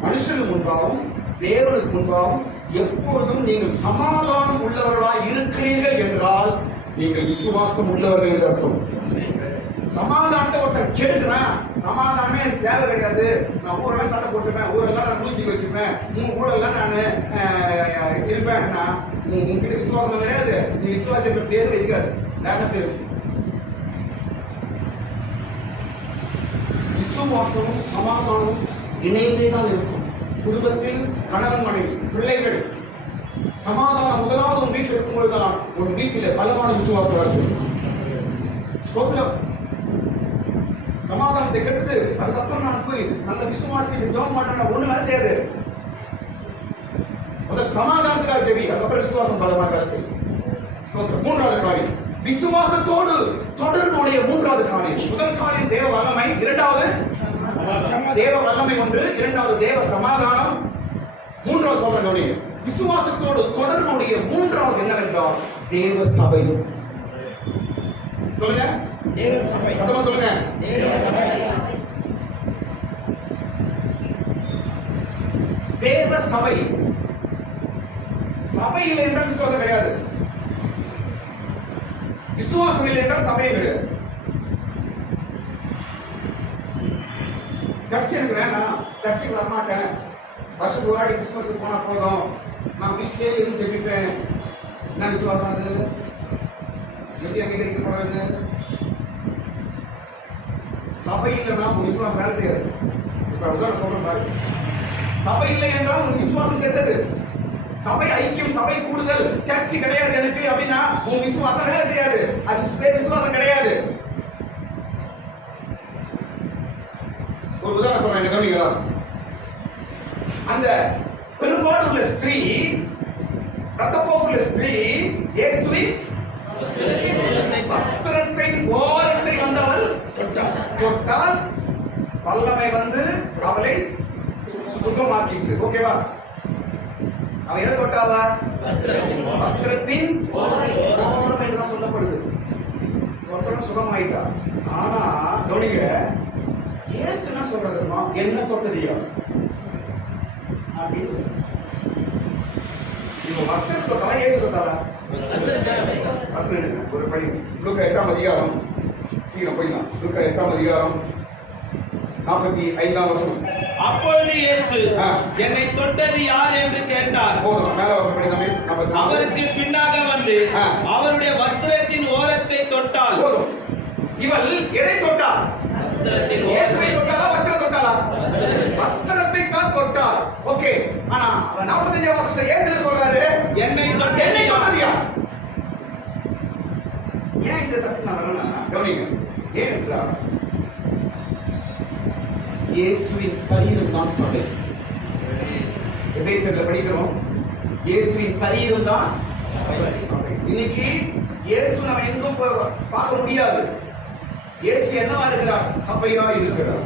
மனுஷனுக்கு முன்பாகவும் தேவனுக்கு முன்பாகவும் எப்பொழுதும் நீங்கள் சமாதானம் உள்ளவர்களாய் இருக்கிறீர்கள் என்றால் நீங்கள் விசுவாசம் உள்ளவர்கள் என்று அர்த்தம். சமாதானத்தை ஒருத்தன் கெடுக்கிறான், சமாதானமே எனக்கு தேவை கிடையாது, நான் ஊரெல்லாம் சண்டை போட்டுப்பேன், ஊரெல்லாம் நான் மூஞ்சி வச்சுப்பேன், ஊரெல்லாம் நான் இருப்பேன்னா உங்ககிட்ட விசுவாசம் கிடையாது. நீ விசுவாசம் பேர் வச்சுக்காது, வேற பேர் வச்சு. விசுவாசமும் சமாதானமும் இணைந்தே தான் இருக்கும். குடும்பத்தில் கணவன் மனைவி பிள்ளைகள் சமாதானம் முதலாவது உன் வீட்டில் இருக்கும் பொழுதுதான் உன் வீட்டில் பலமான விசுவாசம் வேலை செய்யும். ஸ்தோத்திரம். சமாதானத்தை கெடுத்து அதுக்கப்புறம் நான் போய் நல்ல விசுவாசி ஜெபம் பண்றேன், ஒண்ணு வேலை செய்யாது. முதல் சமாதானத்துக்காக ஜெபி, அதுக்கப்புறம் விசுவாசம் பலமாக வேலை செய்யும். ஸ்தோத்திரம். மூன்றாவது காரியம் விசுவாசத்தோடு தொடர்புடைய மூன்றாவது காரியம். முதல் காரியம் தேவ வல்லமை, இரண்டாவது தேவ வல்லமை ஒன்று, இரண்டாவது தேவ சமாதானம், மூன்றாவது சொல்ற கவனிங்க, விசுவாசத்தோடு தொடர்புடைய மூன்றாவது என்னவென்றால் தேவ சபை. சொல்லுங்க, தேவ சபை. சத்தமா சொல்லுங்க, தேவ சபை. தேவ சபை. சபை இல்லை என்றால் விசுவாசம் கிடையாது, விசுவாசம் இல்லை என்றால் சபையும் கிடையாது. சர்ச்சை எனக்கு வேண்டாம், சர்ச்சைக்கு வரமாட்டேன், வருஷத்துக்கு ஒரு வாட்டி கிறிஸ்துமஸுக்கு போனா போதும், நான் வீட்டிலே இருந்து ஜெபிப்பேன், என்ன விசுவாசம் அது? எப்படி அங்கீகரிக்கப்படுறது? சபை இல்லைன்னா உன் விசுவாசம் வேலை செய்யாது. இப்ப உதாரணம் சொல்றேன் பாரு, சபை இல்லை என்றால் உன் விசுவாசம் செத்தது. சபை ஐக்கியம், சபை கூடுதல், சர்ச்சை கிடையாது எனக்கு அப்படின்னா உன் விசுவாசம் வேலை செய்யாது, அது பேர் விசுவாசம் கிடையாது. ஒரு உதாரணம் சொல்றேன், கவனிக்கலாம். அந்த பெரும்பாடு உள்ள ஸ்திரீ, ரத்தப்போக்குள்ள ஸ்திரீ இயேசுவின் வஸ்திரத்தை ஓரத்தை வந்தவள் தொட்டால் வல்லமை வந்து அவளை சுகமாக்கிற்று. ஓகேவா? அவ எதை தொட்டாவா? வஸ்திரத்தின் ஓரம் என்றுதான் சொல்லப்படுது. தொட்டனும் சுகமாயிட்டா. ஆனா கவனிங்க, இயேசு என்ன சொல்றதுமா, என்ன தொட்டதியா அப்படின்னு. இப்ப வஸ்திரம் தொட்டாலா இயேசு தொட்டாரா? வஸ்திரம் எடுங்க, ஒரு படி. லூக்கா 8ஆம் அதிகாரம், சீக்கிரம் போயிடலாம். லூக்கா 8ஆம் அதிகாரம் 45ஆம் வசனம். அப்பொழுது இயேசு என்னை தொட்டது யார் என்று கேட்டார். அவருக்கு பின்னாக வந்து அவருடைய வஸ்திரத்தின் ஓரத்தை தொட்டால். இவள் எதை தொட்டாள்? வஸ்திரத்தை தொட்டாளா, வஸ்திரம் தொட்டாளா? வஸ்திரத்தை தான் தொட்டாள். ஓகே. ஆனா 45ஆம் வசனத்துல இயேசு சொல்றாரு, என்னை தொட்டது யார்? ஏன் இந்த சத்தம் நான் வரணும்னா, கவனிங்க. ஏனென்றால் இயேசுவின் சரீரம் தான் சபை. எபேசியர்ல படிக்கிறோம், இயேசுவின் சரீரம் தான் சபை. இன்னைக்கு இயேசு நம்ம எங்கும் பார்க்க முடியாது. இயேசு என்னவா இருக்கிறார்? சபையா இருக்கிறார்.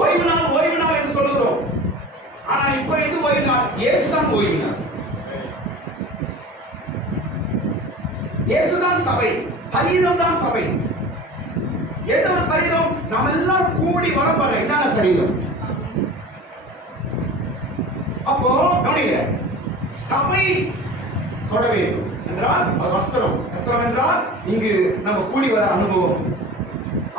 ஓய்வு நாள் ஓய்வு நாள் என்று சொல்லுகிறோம். ஆனா இப்ப எது ஓய்வு நாள்? இயேசுதான் ஓய்வு நாள். இயேசுதான் சபை, சரீரம் தான் சபை. ஏதோ ஒரு சரீரம் நம்ம எல்லாம் கூடி வர இதான சரீரம். அப்போ கவனிங்க, சபை தொட வேண்டும் என்றால் அது வஸ்திரம். வஸ்திரம் என்றால் இங்கு நம்ம கூடி வர அனுபவம்.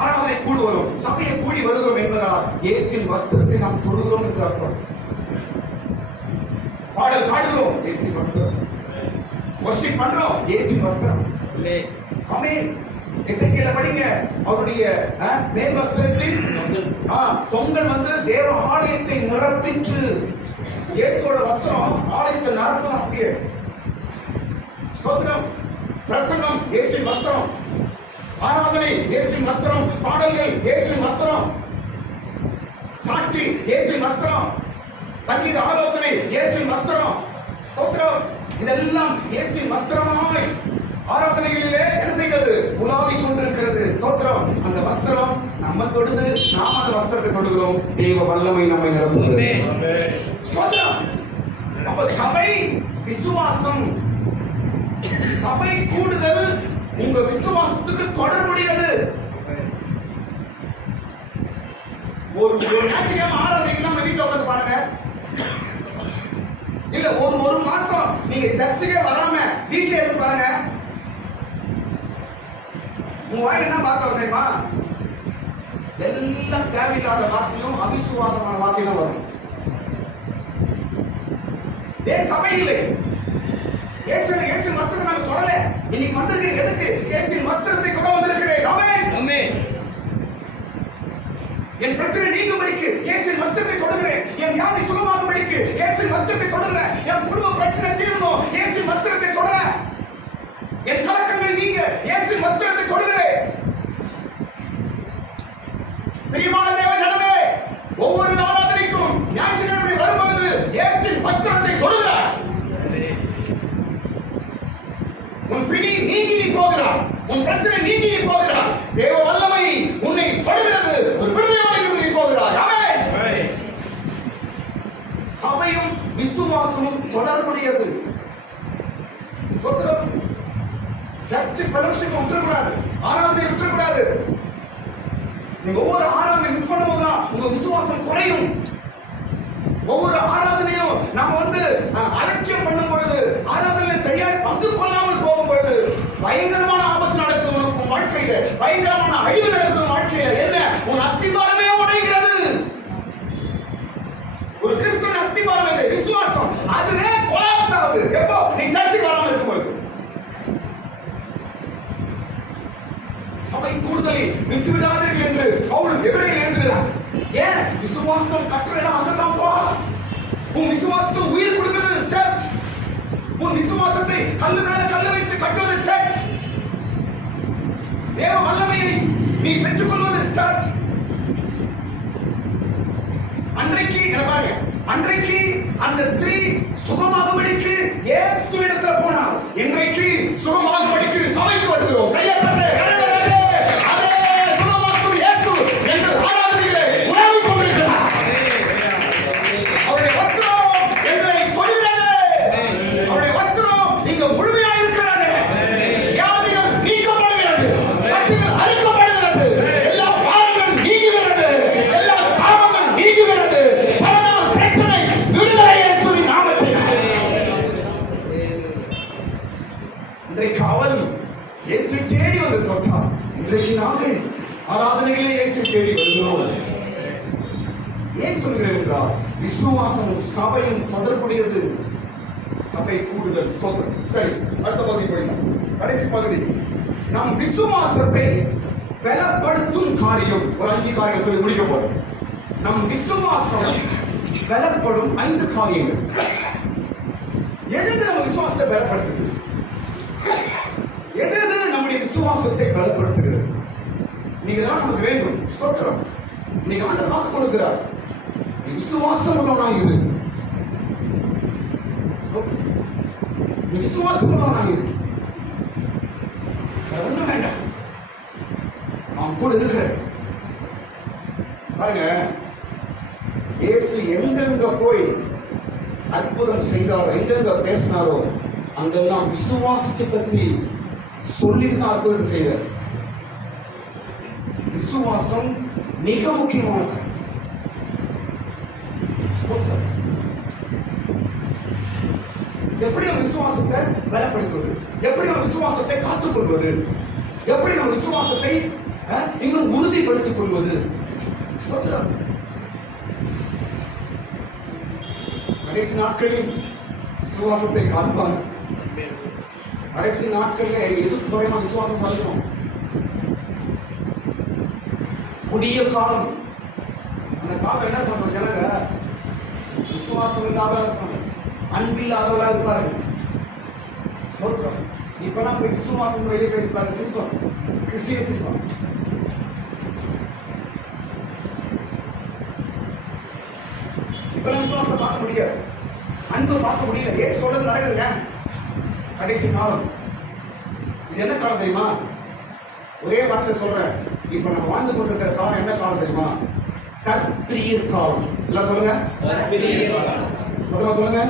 ஆராதனை கூடி வரும், சபையை கூடி வருகிறோம் என்பதால் இயேசுவின் வஸ்திரத்தை நாம் தொடுகிறோம் என்று அர்த்தம். பாடல் பாடுகிறோம், இயேசுவின் வஸ்திரம். வர்ஷிப் பண்றோம், இயேசுவின் வஸ்திரம். ஆமென். எசேக்கியேல படிங்க, அவருடைய மேல் வஸ்திரத்தின் தொங்கல் வந்து தேவ ஆலயத்தை நிரப்பிற்று. இயேசுவோட வஸ்திரம் ஆலயத்தை நிரப்பதான். அப்படியே ஸ்தோத்திரம். பிரசங்கம் இயேசுவின் வஸ்திரம், ஆராதனை இயேசுவின் வஸ்திரம், பாடல்கள் இயேசுவின் வஸ்திரம், சாட்சி இயேசுவின் வஸ்திரம், சங்கீத ஆலோசனை இயேசுவின் வஸ்திரம். ஸ்தோத்திரம். இதெல்லாம் இயேசுவின் வஸ்திரமாய் ஆராதனைகளிலே என்ன செய்கிறது? உலாவிக் கொண்டிருக்கிறது. ஸ்தோத்திரம். அந்த வஸ்திரம் நம்ம தொடுது, நாம் அந்த வஸ்திரத்தை தொடுகிறோம். தேவ வல்லமை நம்மை நிரப்புகிறது. ஸ்தோத்திரம். அப்ப சபை விசுவாசம், சபை கூடுதல் உங்க விசுவாசத்துக்கு தொடர்புடையது. ஒரு ஞாயிற்றுக்கிழமை ஆராதனைக்கு நம்ம வீட்டுல உட்காந்து பாருங்க. இல்ல ஒரு மாசம் நீங்க சர்ச்சுக்கே வராம வீட்டுல இருந்து பாருங்க. உங்க வாயில என்ன வார்த்தை தெரியுமா? எல்லாம் தேவையில்லாத வார்த்தையும் அவிசுவாசமான வார்த்தையும் தான் வரும். ஏன் சபை இல்லை? இயேசுவின் வஸ்திரத்தை நான் தொடல. இன்னைக்கு வந்திருக்கிறேன் எதுக்கு? இயேசுவின் வஸ்திரத்தை தொட வந்திருக்கிறேன். ஆமென். ஆமென். என் பிரச்சனை நீங்கும்படிக்கு இயேசுவின் வஸ்திரத்தை தொடுகிறேன். என் வியாதி சுகமாகும்படிக்கு இயேசுவின் வஸ்திரத்தை தொடுகிறேன். என் குடும்ப பிரச்சனை தீரணும், இயேசுவின் வஸ்திரத்தை தொடுகிறேன். என் கலக்கங்கள் நீங்க இயேசுவின் வஸ்திரத்தை தொடுகிறேன். பிரியமான தேவ ஜனமே, ஒவ்வொரு ஆராதனைக்கும் ஞாயிற்றுக்கிழமை வரும்போது இயேசுவின் வஸ்திரத்தை தொடுகிறார். உன் பிடி நீங்கி நீ போகிறார், உன் பிரச்சனை நீங்கி நீ போகிறார். தேவ வல்லமை உன்னை தொடுகிறது, ஒரு விடுதலையோடு நீ போகிறார். ஆமென். சபையும் விசுவாசமும் தொடர்புடையது. ஸ்தோத்திரம். சர்ச் ஃபெலோஷிப் விட்டுறக்கூடாது, ஆராதனை விட்டுறக்கூடாது. நீங்க ஒவ்வொரு ஆராதனை மிஸ் பண்ணும்போது உங்க விசுவாசம் குறையும். ஒவ்வொரு ஆராதனையும் நாம அலட்சியம் பண்ணும் பொழுது, ஆராதனை சரியாய் பங்கு கொள்ளாமல் போகும் பொழுது பயங்கரமான ஆபத்து நடக்குது. உனக்கு வாழ்க்கையில பயங்கரமான அழிவு நடக்குது. வாழ்க்கையில என்ன? உன் அஸ்திபாரமே உடைகிறது. ஒரு கிறிஸ்துவின் அஸ்திபாரம் இல்லை, விசுவாசம். அதுவே கொலாப்ஸ் ஆகுது. எப்போ? நீ சர்ச்சுக்கு வராம இருக்கும்போது. சபை கூடுதலை விட்டு விடாதீர்கள் என்று பவுல் எபிரேயரில் எழுதுகிறார். ஏன்? விசுவாசம் கற்றல அங்கதான் போ. உன் விசுவாசத்துக்கு உயிர் கொடுக்கிறது சர்ச். உன் விசுவாசத்தை கல்லு மேல கல்லு வைத்து கட்டுவது சர்ச். தேவ வல்லமையை நீ பெற்றுக்கொள்வது சர்ச். அன்றைக்கு பாருங்க, அன்றைக்கு அந்த ஸ்திரீ சுகமாகும்படிக்கு இயேசுவிடத்துல போனார். இன்றைக்கு சுகமாகும்படிக்கு சபைக்கு வருகிறோம். கையை தட்டு. இயேசுவை தேடி வந்து தொட்டார். இன்றைக்கு நாங்கள் ஆராதனைகளே இயேசுவை தேடி வருகிறோம். ஏன் சொல்கிறேன் என்றால் விசுவாசமும் சபையும் தொடர்புடையது. சபை கூடுதல். சரி, அடுத்த பகுதி போயிடலாம். கடைசி பகுதி, நம் விசுவாசத்தை பலப்படுத்தும் காரியம். ஒரு 5 காரியம் சொல்லி முடிக்க போறோம். நம் விசுவாசம் பலப்படும் 5 காரியங்கள். எது நம்ம விசுவாசத்தை பலப்படுத்துது? விசுவாசத்தை பலப்படுத்துகிறது. நீங்க தான் நமக்கு வேண்டும். ஸ்தோத்திரம். நீங்க ஆண்டவர் வாக்கு கொடுக்கிறார், நீ விசுவாசம் உள்ளவனாய் இரு. ஸ்தோத்திரம். நீ விசுவாசம் உள்ளவனாய் இரு. வேற ஒண்ணும் வேண்டாம், நான் கூட இருக்கிறேன். பாருங்க, இயேசு எங்கெங்க போய் அற்புதம் செய்தாரோ, எங்கெங்க பேசினாரோ, அங்கெல்லாம் விசுவாசத்தை பற்றி சொல்லிட்டு தான் அற்புதத்தை செய்தார். விசுவாசம் மிக முக்கியமான காரியம். எப்படி நம்ம விசுவாசத்தை பலப்படுத்துவது, எப்படி நம்ம விசுவாசத்தை காத்துக்கொள்வது, எப்படி நம்ம விசுவாசத்தை இன்னும் உறுதிப்படுத்திக் கொள்வது. கடைசி நாட்களில் விசுவாசத்தை காப்பாங்க. கடைசி நாட்கள்ல எது குறைமா விசுவாசம் பார்க்கணும். புதிய காலம், அந்த காலம் என்ன பண்ணுவோம், ஜனங்க விசுவாசம் இல்லாத இருப்பாங்க, அன்பில்லாதவளா இருப்பாரு. ஸ்தோத்திரம். இப்ப நம்ம விசுவாசம் வெளியே பேசுறாங்க, சிரிப்போம், கிறிஸ்டிய சிரிப்போம். இப்ப விசுவாசத்தை பார்க்க முடியாது, அன்பு பார்க்க முடியாது. ஏன் சொல்றது நடக்குதுங்க? கடைசி காலம். இது என்ன காலம் தெரியுமா? ஒரே வார்த்தை சொல்றேன். இப்ப நம்ம வாழ்ந்து கொண்டிருக்கிற காலம் என்ன காலம் தெரியுமா? தற்பிரிய காலம். எல்லாம் சொல்லுங்க, சொல்லுங்க.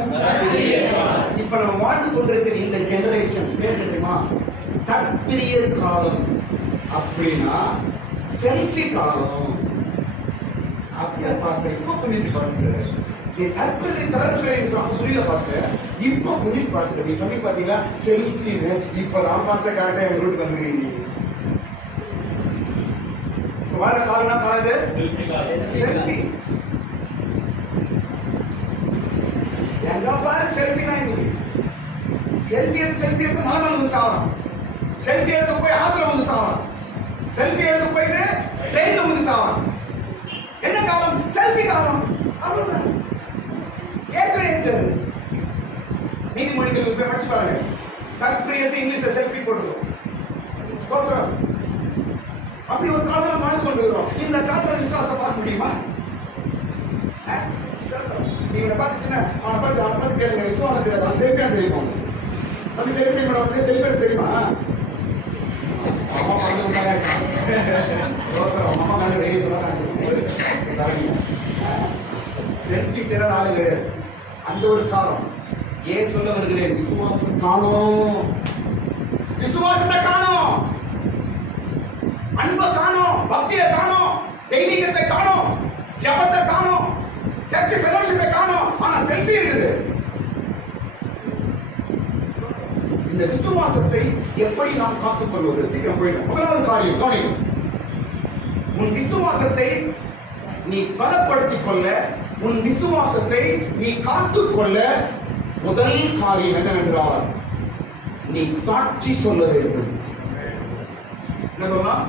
இப்ப நம்ம வாழ்ந்து கொண்டிருக்கிற இந்த ஜெனரேஷன் பேர் தெரியுமா? தற்பிரிய காலம். அப்படின்னா செல்ஃபி காலம். அப்படியே பாஸ்டர், இப்போ புரியுது பாஸ்டர். நீ தற்பிரிய புரியல பாஸ்டர், இப்போ புரியுது பாஸ்டர். நீ சொல்லி பாத்தீங்களா செல்ஃபின்னு? இப்ப ராம் பாஸ்டர் கரெக்டா எங்க வீட்டுக்கு வந்துருக்கீங்க. வாழ காரணம் காலது செல்ஃபி. எங்க பாரு செல்ஃபி தான். இன்னைக்கு செல்ஃபி எடுத்து மலை மேல வந்து சாவறான், செல்ஃபி எடுத்து போய் ஆத்துல வந்து சாவறான், செல்ஃபி எடுத்து போயிட்டு ட்ரெயின்ல வந்து சாவறான். என்ன காலம்? செல்ஃபி காலம். அவ்வளவுதான். நீதிமொழிகள் போய் படிச்சு பாருங்க. தற்பிரியத்தை இங்கிலீஷ்ல செல்ஃபி போட்டுருக்கோம். ஸ்தோத்திரம். அப்படி ஒரு காலம் வாழ்ந்து கொண்டு இருக்கிறோம். இந்த காலத்துல விசுவாசத்தை பார்க்க முடியுமா? நீங்க பார்த்துச்சுன்னா அவனை பார்த்து கேளுங்க, விசுவாசம் தெரியாது, செல்ஃபியா தெரியுமா? அப்படி செல்ஃபி தெரியுமா? அவனுக்கு செல்ஃபி எடுக்க தெரியுமா? அம்மா பார்த்து அம்மா காட்டு வெளியே சொல்ல செல்ஃபி தெரியாத ஆளு கிடையாது. அந்த ஒரு காலம். ஏன் சொல்ல வருகிறேன்? விசுவாசம் காணோம், விசுவாசத்தை காணோம், அன்பை காணோம், பக்தியை காணோம், தெய்வீகத்தை காணோம், ஜபத்தை காணோம், சர்ச் ஃபெலோஷிப்பை காணோம். ஆனா செல்ஃபி இருக்குது. இந்த விசுவாசத்தை எப்படி நாம் காத்துக்கொள்வது? சீக்கிரம் போயிடும். முதலாவது காரியம் கவனிக்கும். உன் விசுவாசத்தை நீ பலப்படுத்திக் கொள்ள, உன் விசுவாசத்தை நீ காத்துக்கொள்ள முதல் காரியம் என்னவென்றால் நீ சாட்சி சொல்ல வேண்டும். என்ன சொல்லலாம்?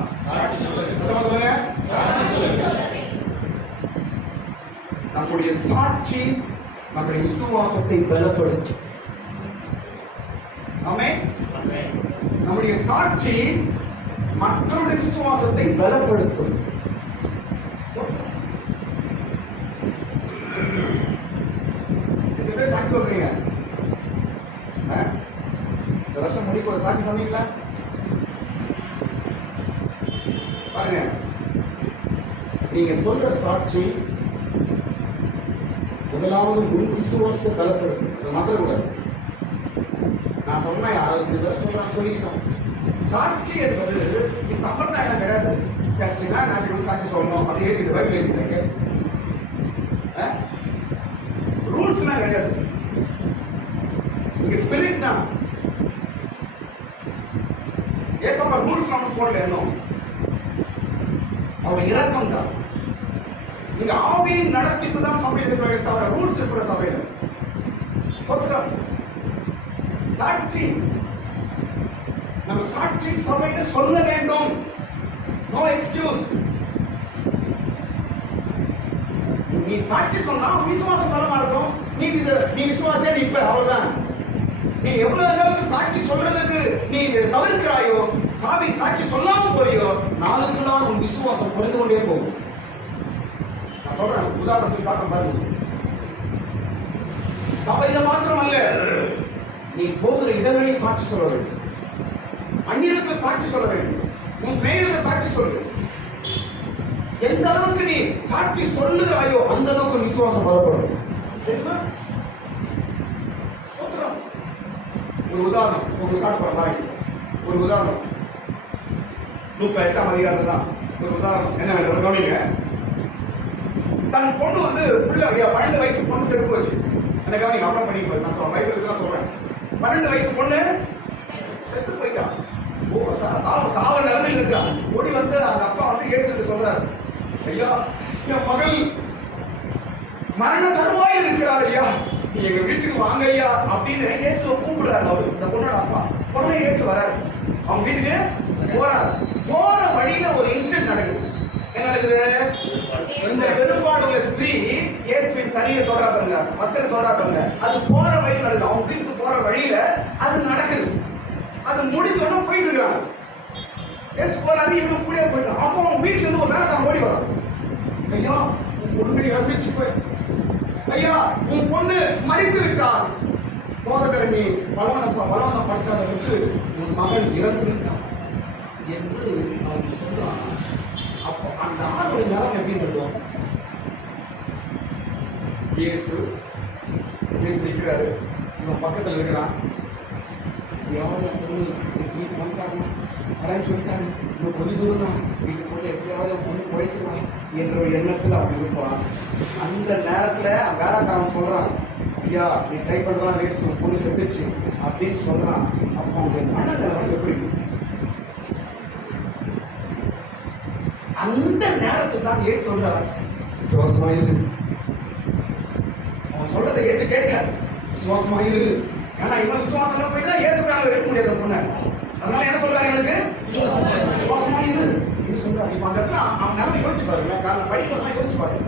நம்முடைய சாட்சி நம்முடைய விசுவாசத்தை பலப்படுத்தும். ஆமென். நம்முடைய சாட்சி மற்றொரு விசுவாசத்தை பலப்படுத்தும். சாட்சி சொல்றீங்க, இந்த வருஷம் முடிக்க ஒரு சாட்சி சொன்னீங்களா? பாருங்க, நீங்க சொல்ற சாட்சி முதலாவது முன் விசுவாசத்தை பலப்படுத்தும். அதை மாத்திரக்கூடாது. நான் சொன்னா யாராவது பேர் சொல்றாங்க சொல்லிக்கிட்டோம். சாட்சி என்பது சம்பிரதாயம் கிடையாது. சர்ச்சுனா நான் சாட்சி சொல்லணும் அப்படி எழுதி பைபிள் எழுதிட்டாங்க. ரூல்ஸ்னா கிடையாது. நீங்க ஸ்பிரிட் தான். ஏசப்பா ரூல்ஸ் நம்ம போடல, இன்னும் அவர் இரக்கம் தான். நீங்க ஆவியின் நடத்திப்பு தான் சபையில் தவிர ரூல்ஸ் கூட சபையில். ஸ்தோத்திரம். சாட்சி, நம்ம சாட்சி சபையில சொல்ல வேண்டும். No excuse. நீ சாட்சி சொன்னா விசுவாசம் பலமா இருக்கும். நீ விசுவாசியா இப்ப அவ்வளவுதான். நீ எவ்வளவு அளவுக்கு சாட்சி சொல்றதுக்கு நீ தவிர்க்கிறாயோ சாட்சி சொல்லாம போறியோ, நாளுக்கு நாள் உன் விசுவாசம் குறைந்து கொண்டே போகும். நான் சொல்றேன், உதாரணத்துக்கு பார்க்க பாருங்க. சபையில மாத்திரம் அல்ல, நீ போகிற இடங்களில் சாட்சி சொல்ல வேண்டும். அந்நியருக்கு சாட்சி சொல்ல வேண்டும். உன் சிநேகிதருக்கு சாட்சி சொல்லு. எந்த அளவுக்கு நீ சாட்சி சொல்லுகிறாயோ அந்த அளவுக்கு விசுவாசம் பலப்படும். தெரியுமா? ஒரு உதாரணம் உங்களுக்கு காட்ட பாருங்க. ஒரு உதாரணம் லூக்கா 8ஆம் அதிகாரத்துல தான் ஒரு உதாரணம் என்ன கவனிங்க. தன் பொண்ணு வந்து பிள்ளை 12 வயசு பொண்ணு செத்து போச்சு. என்ன கவனிங்க, அப்புறம் பண்ணிக்க. நான் பைபிளுக்கு தான் சொல்றேன். 12 வயசு பொண்ணு செத்து போயிட்டான். சாவ நிலைமையில் இருக்கிறான். ஓடி வந்து அந்த அப்பா வந்து இயேசு சொல்றாரு, ஐயா என் மகள் மரண தருவாயில் இருக்கிறார் ஐயா, நீ எங்க வீட்டுக்கு வாங்க ஐயா அப்படின்னு இயேசுவை கூப்பிடுறாரு. அவரு இந்த பொண்ணோட அப்பா. உடனே இயேசு வராரு, அவங்க வீட்டுக்கு போறாரு. போற வழியில ஒரு இன்சிடென்ட் நடக்குது. என்ன நடக்குது? இந்த பெரும்பாடுள்ள ஸ்திரீ இயேசுவின் சரீரை தொடரா பாருங்க, வஸ்திரத்தை தொடரா பாருங்க. அது போற வழியில நடக்குது. அவங்க வீட்டுக்கு போற வழியில அது நடக்குது. அது முடிஞ்சோன்னு போயிட்டு இருக்காங்க. இயேசு போறாரு, இவனும் கூட போயிட்டான். அப்போ அவங்க வீட்டுல இருந்து ஒரு வேலைக்காரன் ஓடி வரான். ஐயா உன் பொண்ணு இறந்துச்சு போய், ஐயா உன் பொண்ணு மரித்து விட்டார். போதகர் நீ பலவந்தப்படுத்தாத வச்சு உன் மகன் இறந்து விட்டார் என்று அவன் சொல்றான். அப்போ அந்த ஆளுடைய நேரம் எப்படி இருக்கும்? இயேசு நிற்கிறாரு, இவன் பக்கத்தில் இருக்கிறான். சொல்லிட்டாரு, இன்னும் கொஞ்ச தூரம் தான் வீட்டுக்கு போட்டு எப்படியாவது பொண்ணு குழைச்சிடலாம் என்ற ஒரு எண்ணத்தில் அவன் இருப்பான். அந்த நேரத்தில் வேலைக்காரன் சொல்றான், ஐயா நீ ட்ரை பண்றதெல்லாம் வேஸ்ட், பொண்ணு செத்துச்சு அப்படின்னு சொல்றான். அப்போ அவங்க மனநிலை எப்படி? அந்த நேரத்தில் தான் இயேசு சொல்றார், விசுவாசமாயிரு. அவன் சொல்றதை இயேசு கேட்க, விசுவாசமாயிரு. ஏன்னா இவன் விசுவாசம் போயிட்டா இயேசுக்காக இருக்க முடியாது பொண்ணு. அதனால என்ன சொல்றாரு, எனக்கு விசுவாசமாயிரு என்று சொல்றாரு. இப்ப அந்த இடத்துல அவன் நேரம் யோசிச்சு பாருங்க, காரணம் படிக்கலாம் யோசிச்சு பாருங்க.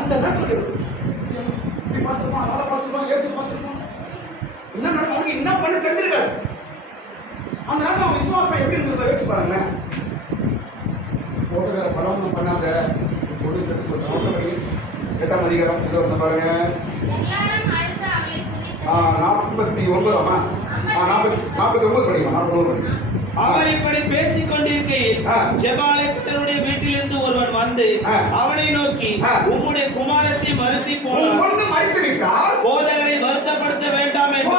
அந்த நேரத்தில் இப்படி பார்த்துருப்பான், அதனால பார்த்துருப்பான், இயேசு பார்த்துருப்பான், என்ன நடக்கும் அவனுக்கு என்ன பண்ண தெரிஞ்சிருக்காரு. அந்த நேரத்தில் அவன் விசுவாசம் எப்படி இருந்ததை யோசிச்சு பாருங்களேன். போதகர பலவந்தம் பண்ணாத பொண்ணு செத்து போச்சு. அவசரம் 8ஆம் அதிகாரம் வசனம் பாருங்க. 49 படிக்கலாம். 49 படிக்கலாம். அவர் இப்படி பேசிக் கொண்டிருக்கையில் ஜெபாலயத்தினுடைய வீட்டிலிருந்து ஒருவன் வந்து அவனை நோக்கி, உம்முடைய குமாரத்தை மறுத்தி மறித்து விட்டால் போதகரை வருத்தப்படுத்த வேண்டாம் என்று.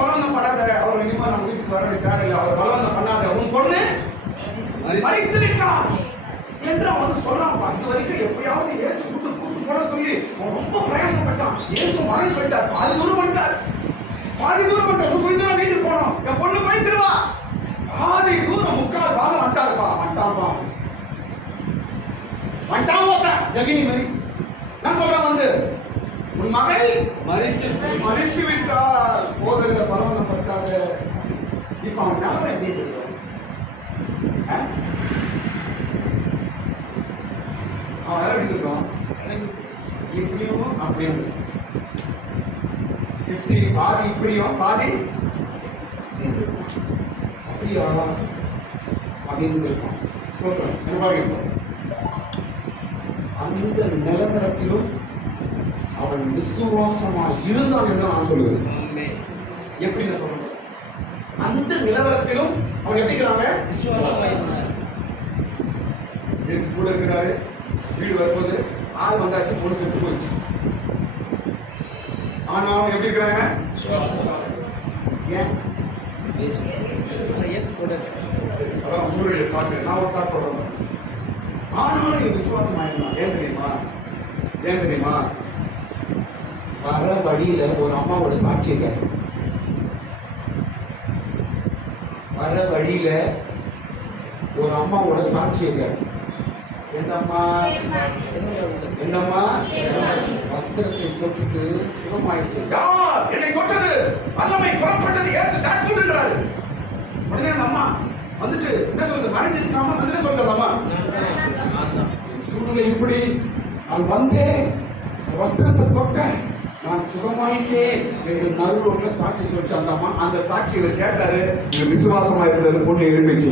பலவந்தம் பண்ணாத, அவர் இனிமே நம்ம வீட்டுக்கு வர தேவையில்லை, அவர் பலவந்தம் பண்ணாத, உன் பொண்ணு மறித்து விட்டால் என்று அவன் சொல்றான். இது வரைக்கும் எப்படியாவது இயேசு கூட்டு போன சொல்லி அவன் ரொம்ப பிரயாசப்பட்டான். இயேசு மரணம் சொல்லிட்டார், பாதி தூரம் வந்துட்டார். கொஞ்ச தூரம் வீட்டுக்கு போனோம், என் பொண்ணு பயிற்சிருவா. பாதி தூரம் முக்கால் பாகம் வந்துட்டான் ஜகினி மாதிரி. நான் சொல்றேன் வந்து, உன் மகள் மறித்து விட்டார், போதகரை பலவந்தப்படுத்தாத. இப்ப அவன் ஞாபகம் எப்படி தெரியும்? அவன் வேற எப்படி இருக்கோம்? இப்படியும் அப்படியும் 50 பாதி இப்படியும் பாதி அப்படியா அப்படின்னு இருக்கும். ஸ்தோத்திரம். என்ன பாருங்க, அந்த நிலவரத்திலும் அவன் விசுவாசமா இருந்தான் என்று நான் சொல்லுவேன். எப்படி நான் சொல்றேன்? அந்த நிலவரத்திலும் அவன் எப்படி இருக்கிறாங்க? இயேசு கூட இருக்கிறாரு. வீடு வரும்போது ஆள் வந்தாச்சு, பொண்ணு செத்து போயிடுச்சு. ஆனா அவங்க எப்படி இருக்கிறாங்க? ஏன்? அதான் உங்களுடைய பாட்டு. நான் ஒரு தாட் சொல்றேன். ஆனாலும் இவன் விசுவாசம் ஆயிருந்தான். ஏன் தெரியுமா? வர வழியில ஒரு அம்மாவோட சாட்சி இருக்க. வர வழியில ஒரு அம்மாவோட சாட்சி இருக்க. என்னம்மா வஸ்திரத்தை தொட்டுட்டு சுகமாயிடுச்சு. யார் என்னை தொட்டது? வல்லமை புறப்பட்டது. இயேசு டாக்டர்ன்றாரு. உடனே அம்மா வந்துட்டு என்ன சொல்றது? மறைஞ்சிருக்காம வந்து என்ன சொல்றது? அம்மா சூழ்நிலை இப்படி, நான் வந்தேன், வஸ்திரத்தை தொட்டேன், நான் சுகமாயிட்டேன் என்று நடு ரோட்ல சாட்சி சொல்லிச்சு அந்த அம்மா. அந்த சாட்சி இவர் கேட்டாரு. இவர் விசுவாசமா இருந்தது. பொண்ணு எழுந்துச்சு.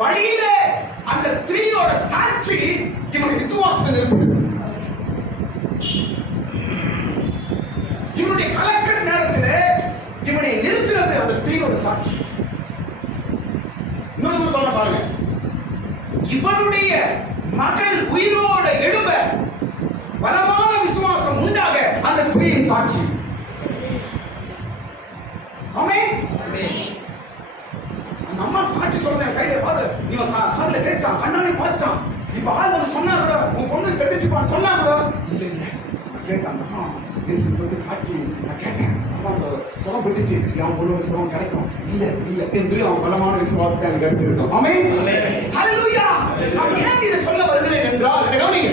வழியில அந்த ஸ்திரீயோட சாட்சி இவனுடைய விசுவாசத்தை நிறுத்துது. இவனுடைய கலக்க நேரத்தில் இவனை நிறுத்துறது அந்த ஸ்திரீயோட சாட்சி. இன்னொரு சொல்ல பாருங்க, இவனுடைய மகள் உயிரோட எழும்ப பலமான விசுவாசம் உண்டாக அந்த ஸ்திரீயின் சாட்சி. ஆமென். அந்த அம்மா சாட்சி சொல்றேன் கையில பாரு, இவன் காதுல கேட்டான், கண்ணாலே பார்த்துட்டான். இப்ப ஆள் வந்து சொன்னா கூட உன் பொண்ணு செத்துச்சுப்பான்னு சொன்னா கூட இல்ல இல்ல நான் கேட்டான். அம்மா பேசி போட்டு சாட்சி நான் கேட்டேன். அம்மா சுகம் பெற்றுச்சு, என் பொண்ணு சுகம் கிடைக்கும் இல்ல இல்ல என்று அவன் பலமான விசுவாசத்தை அங்க கிடைச்சிருக்கோம். ஆமென். ஹல்லேலூயா. நான் ஏன் இதை சொல்ல வருகிறேன் என்றால், கவனிங்க,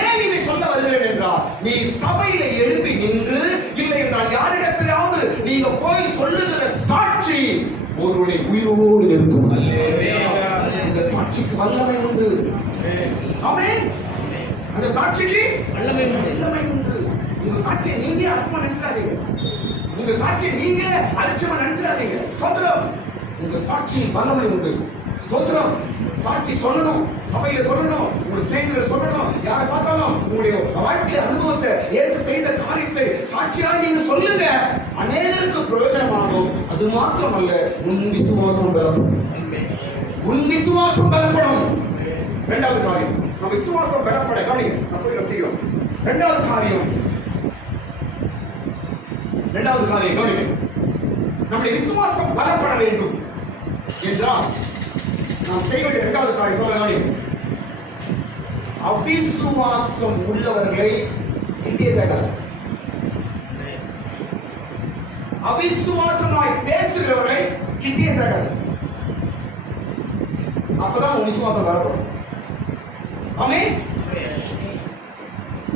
ஏன் இதை சொல்ல வருகிறேன் என்றால், நீ சபையில எழும்பி நின்று இல்லை என்றால் யாரிடத்திலாவது நீங்க போய் சொல்லுகிற சாட்சி ஒருவனை உயிரோடு நிறுத்தும். அந்த சாட்சிக்கு வல்லமை உண்டு. ஆமென். அந்த சாட்சிக்கு வல்லமை உண்டு. உங்க சாட்சியை நீங்க அற்பமா நினைச்சிடாதீங்க. உங்க சாட்சியை நீங்க அலட்சியமா நினைச்சிடாதீங்க. ஸ்தோத்திரம். உங்க சாட்சி வல்லமை உண்டு. ஸ்தோத்திரம். சாட்சி சொல்லணும், சபையில சொல்லணும், உங்க சிநேகிதர் சொல்லணும், யாரை பார்த்தாலும் உங்களுடைய வாழ்க்கை அனுபவத்தை, இயேசு செய்த காரியத்தை சாட்சியா நீங்க சொல்லுங்க. அநேகருக்கு பிரயோஜனமாகும். அது மாத்திரமல்ல, உன் விசுவாசம் பலப்படும். உன் விசுவாசம் பலப்படும். இரண்டாவது காரியம், நம்ம விசுவாசம் பலப்பட கவனிங்க. நம்ம செய்கிறோம். இரண்டாவது காரியம் கவனிங்க. நம்முடைய விசுவாசம் பலப்பட வேண்டும் என்றால் நாம் செய்ய வேண்டிய இரண்டாவது காரியம் சொல்ல கவனிங்க. அவிசுவாசம் உள்ளவர்களை இந்திய சேர்க்காது. அவிசுவாசமாய் பேசுகிறவர்களை கிட்டியே சேர்க்காது. அப்பதான் உன் விசுவாசம் பலப்படும். ஆமென்.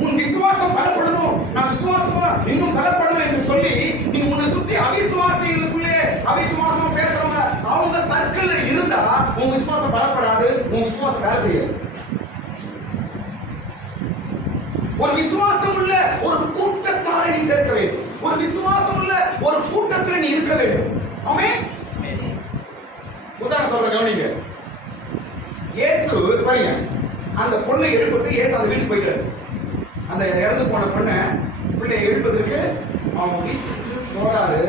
உன் விசுவாசம் பலப்படணும், நான் விசுவாசமா இன்னும் பலப்படணும் என்று சொல்லி நீ உன்னை சுத்தி அவிசுவாசிகளுக்குள்ளே அவிசுவாசமா பேசுறவங்க அவங்க சர்க்கிள்ல இருந்தா உன் விசுவாசம் பலப்படாது. உன் விசுவாசம் வேலை செய்யாது. ஒரு விசுவாசம் உள்ள ஒரு கூட்டத்தாரை நீ சேர்க்க வேண்டும். ஒரு விசுவாசம் உள்ள ஒரு கூட்டத்தில் நீ இருக்க வேண்டும். ஆமென். உதாரணம் சொல்ற கவனிங்க. இயேசு பாருங்க, அந்த பொண்ணை எழுப்புறதுக்கு இயேசு அந்த வீட்டுக்கு போயிட்டாரு. அந்த இறந்து போன பொண்ணை பிள்ளை எழுப்பதற்கு அவங்க வீட்டுக்கு போறாரு.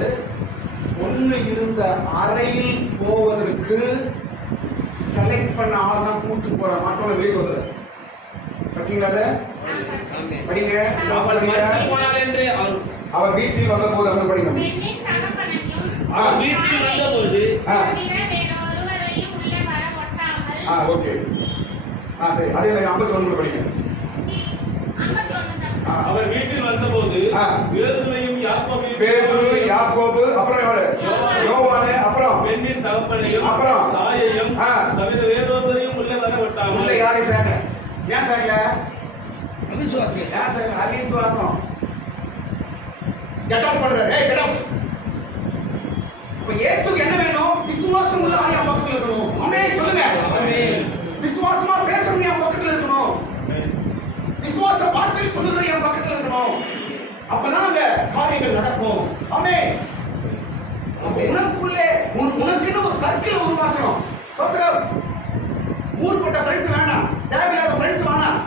பொண்ணு இருந்த அறையில் போவதற்கு செலக்ட் பண்ண ஆள் தான் கூட்டு போற மற்றவங்க வெளியே வந்துடுறாரு. படிச்சீங்களா? படிங்க. அவர் வீட்டில் வந்த போது அந்த படிங்க. வீட்டில் வந்த போது ஓகே. சரி, அதே மாதிரி 51 படிங்க. அவர் வீட்டில் வந்தபோது பேதுரு, யாக்கோபு, அப்புறம் யோவானு, அப்புறம் பெண்ணின் தகப்பனையும் அப்புறம் தாயையும் தவிர வேறொருவரையும் உள்ளே வர விட்டாங்க. உள்ள யாரை சேர்க்க? ஏன் சேர்க்கல? அவிசுவாசி. ஏன் சேர்க்கல? அவிசுவாசம். கெட் அவுட் பண்றாரு. ஏய் கெட் அவுட். இப்ப இயேசுக்கு என்ன வேணும்? விசுவாசம் உள்ள ஆள் பக்கத்துல இருக்கணும். ஆமென் சொல்லுங்க. ஆமென். விசுவாசமா பேசுறவங்க என் பக்கத்துல இருக்கணும். விசுவாச வார்த்தை சொல்லுறவங்க என் பக்கத்துல இருக்கணும். அப்பதான் அங்க காரியங்கள் நடக்கும். ஆமென். உனக்குள்ளே உனக்குன்னு ஒரு சர்க்கிள் உருவாக்கணும். ஸ்தோத்திரம். ஊர்பட்ட ஃப்ரெண்ட்ஸ் வேண்டாம், தேவையில்லாத ஃப்ரெண்ட்ஸ் வேண்டாம்.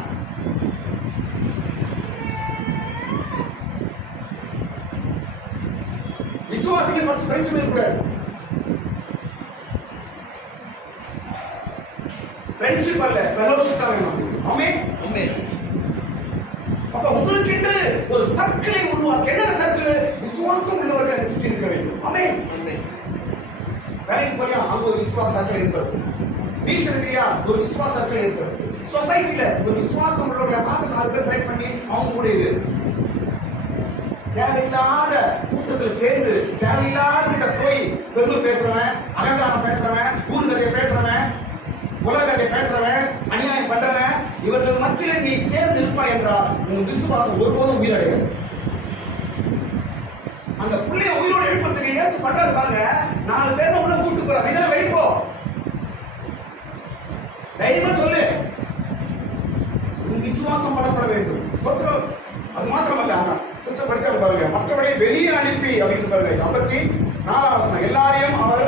விசுவாசிகள் ஃபர்ஸ்ட் ஃப்ரெண்ட்ஷிப் இருக்கக்கூடாது. ஃப்ரெண்ட்ஷிப் அல்ல, ஃபெலோஷிப் தான் வேணும். ஆமென். ஆமென். அப்ப உங்களுக்கு என்று ஒரு சர்க்கிளை உருவாக்க. என்ன சர்க்கிள்? விசுவாசம் உள்ளவர்கள் அங்கே சுற்றி இருக்க வேண்டும். ஆமென். ஆமென். வேலைக்கு போறியா, அங்க ஒரு விசுவாச சர்க்கிள் ஏற்படும். வீட்டில் இருக்கியா, ஒரு விசுவாச சர்க்கிள் ஏற்படும். சொசைட்டில ஒரு விசுவாசம் உள்ளவர்களை பார்த்து 4 பேர் செலக்ட் பண்ணி அவங்க கூட இது. தேவையில்லாத கூட்டத்துல சேர்ந்து தேவையில்லாத போய் பெருமை பேசுறவன், அகங்காரம் பேசுறவன், ஊர் கதையை பேசுறவன், உலக கதையை பேசுறவன், அநியாயம் பண்றவன், இவர்கள் மத்தியில் நீ சேர்ந்து இருப்பாய் என்றால் உன் விசுவாசம் ஒருபோதும் உயிரடையாது. அந்த பிள்ளைய உயிரோடு எழுப்பத்துக்கு இயேசு பண்றாரு பாருங்க. 4 பேரை உள்ள கூட்டு போறாரு. இதெல்லாம் வெளிப்போ தைரியமா சொல்லு. உன் விசுவாசம் பலப்பட வேண்டும். ஸ்தோத்திரம். அது மாத்திரமல்ல, சிஸ்டர் படிச்சாங்க பாருங்க, மற்றவரை வெளியே அனுப்பி அப்படின்னு பாருங்க. 54 வசனம். எல்லாரையும் அவர்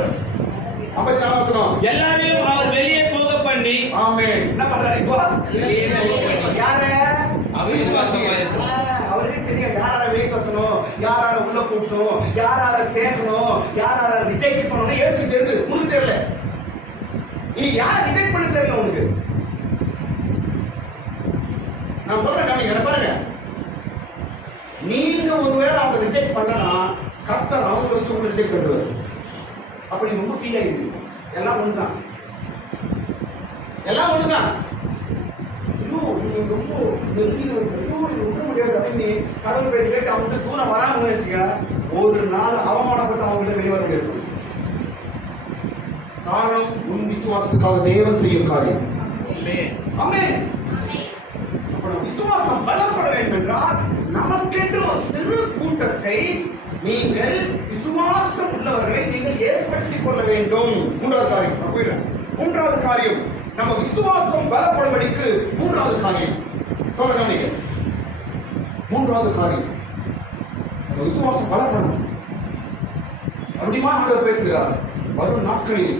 54 வசனம். எல்லாரையும் அவர் வெளியே போக பண்ணி. ஆமென். என்ன பண்றாரு இப்போ? வெளியே போக பண்ணி. யாரை? அவிசுவாசமாயிருக்கும். அவருக்கு தெரியும் யாரார வெளியே தட்டணும், யாரார உள்ள கூட்டணும், யாரார சேர்க்கணும், யாரார ரிஜெக்ட் பண்ணணும். இயேசுக்கு தெரியுது, உனக்கு தெரியல. நீ யாரை ரிஜெக்ட் பண்ண தெரியல உனக்கு. நான் சொல்றேன் கவனிங்க, பாருங்க. நீங்க ஒருவேளை அவங்க ரிஜெக்ட் பண்ணனா கர்த்தர் அவங்க வச்சு உங்களை ரிஜெக்ட் பண்றாரு. அப்ப நீங்க ரொம்ப ஃபீல் ஆயிடுவீங்க. எல்லாம் ஒண்ணுதான், எல்லாம் ஒண்ணுதான். ஐயோ நீங்க ரொம்ப நெருங்கில ஐயோ இது விட முடியாது அப்படின்னு கடவுள் பேசி கேட்டு அவங்க தூரம் வராம வச்சுக்க, ஒரு நாள் அவமானப்பட்டு அவங்கள்ட்ட வெளியே வர முடியாது. காரணம் உன் விசுவாசத்துக்காக தேவன் செய்யும் காரியம். ஆமென். விசுவாசம் பலப்பட வேண்டும் என்றால் நமக்கென்று ஒரு சிறு கூட்டத்தை நீங்கள் விசுவாசம் உள்ளவர்களை நீங்கள் ஏற்படுத்திக் கொள்ள வேண்டும். மூன்றாவது காரியம் நம்ம விசுவாசம் பலப்படும்படிக்கு மூன்றாவது காரியம் சொல்லுங்க நீங்க. மூன்றாவது காரியம் நம்ம விசுவாசம் பலப்படணும். அப்படிமா ஆண்டவர் பேசுகிறார், வரும் நாட்களில்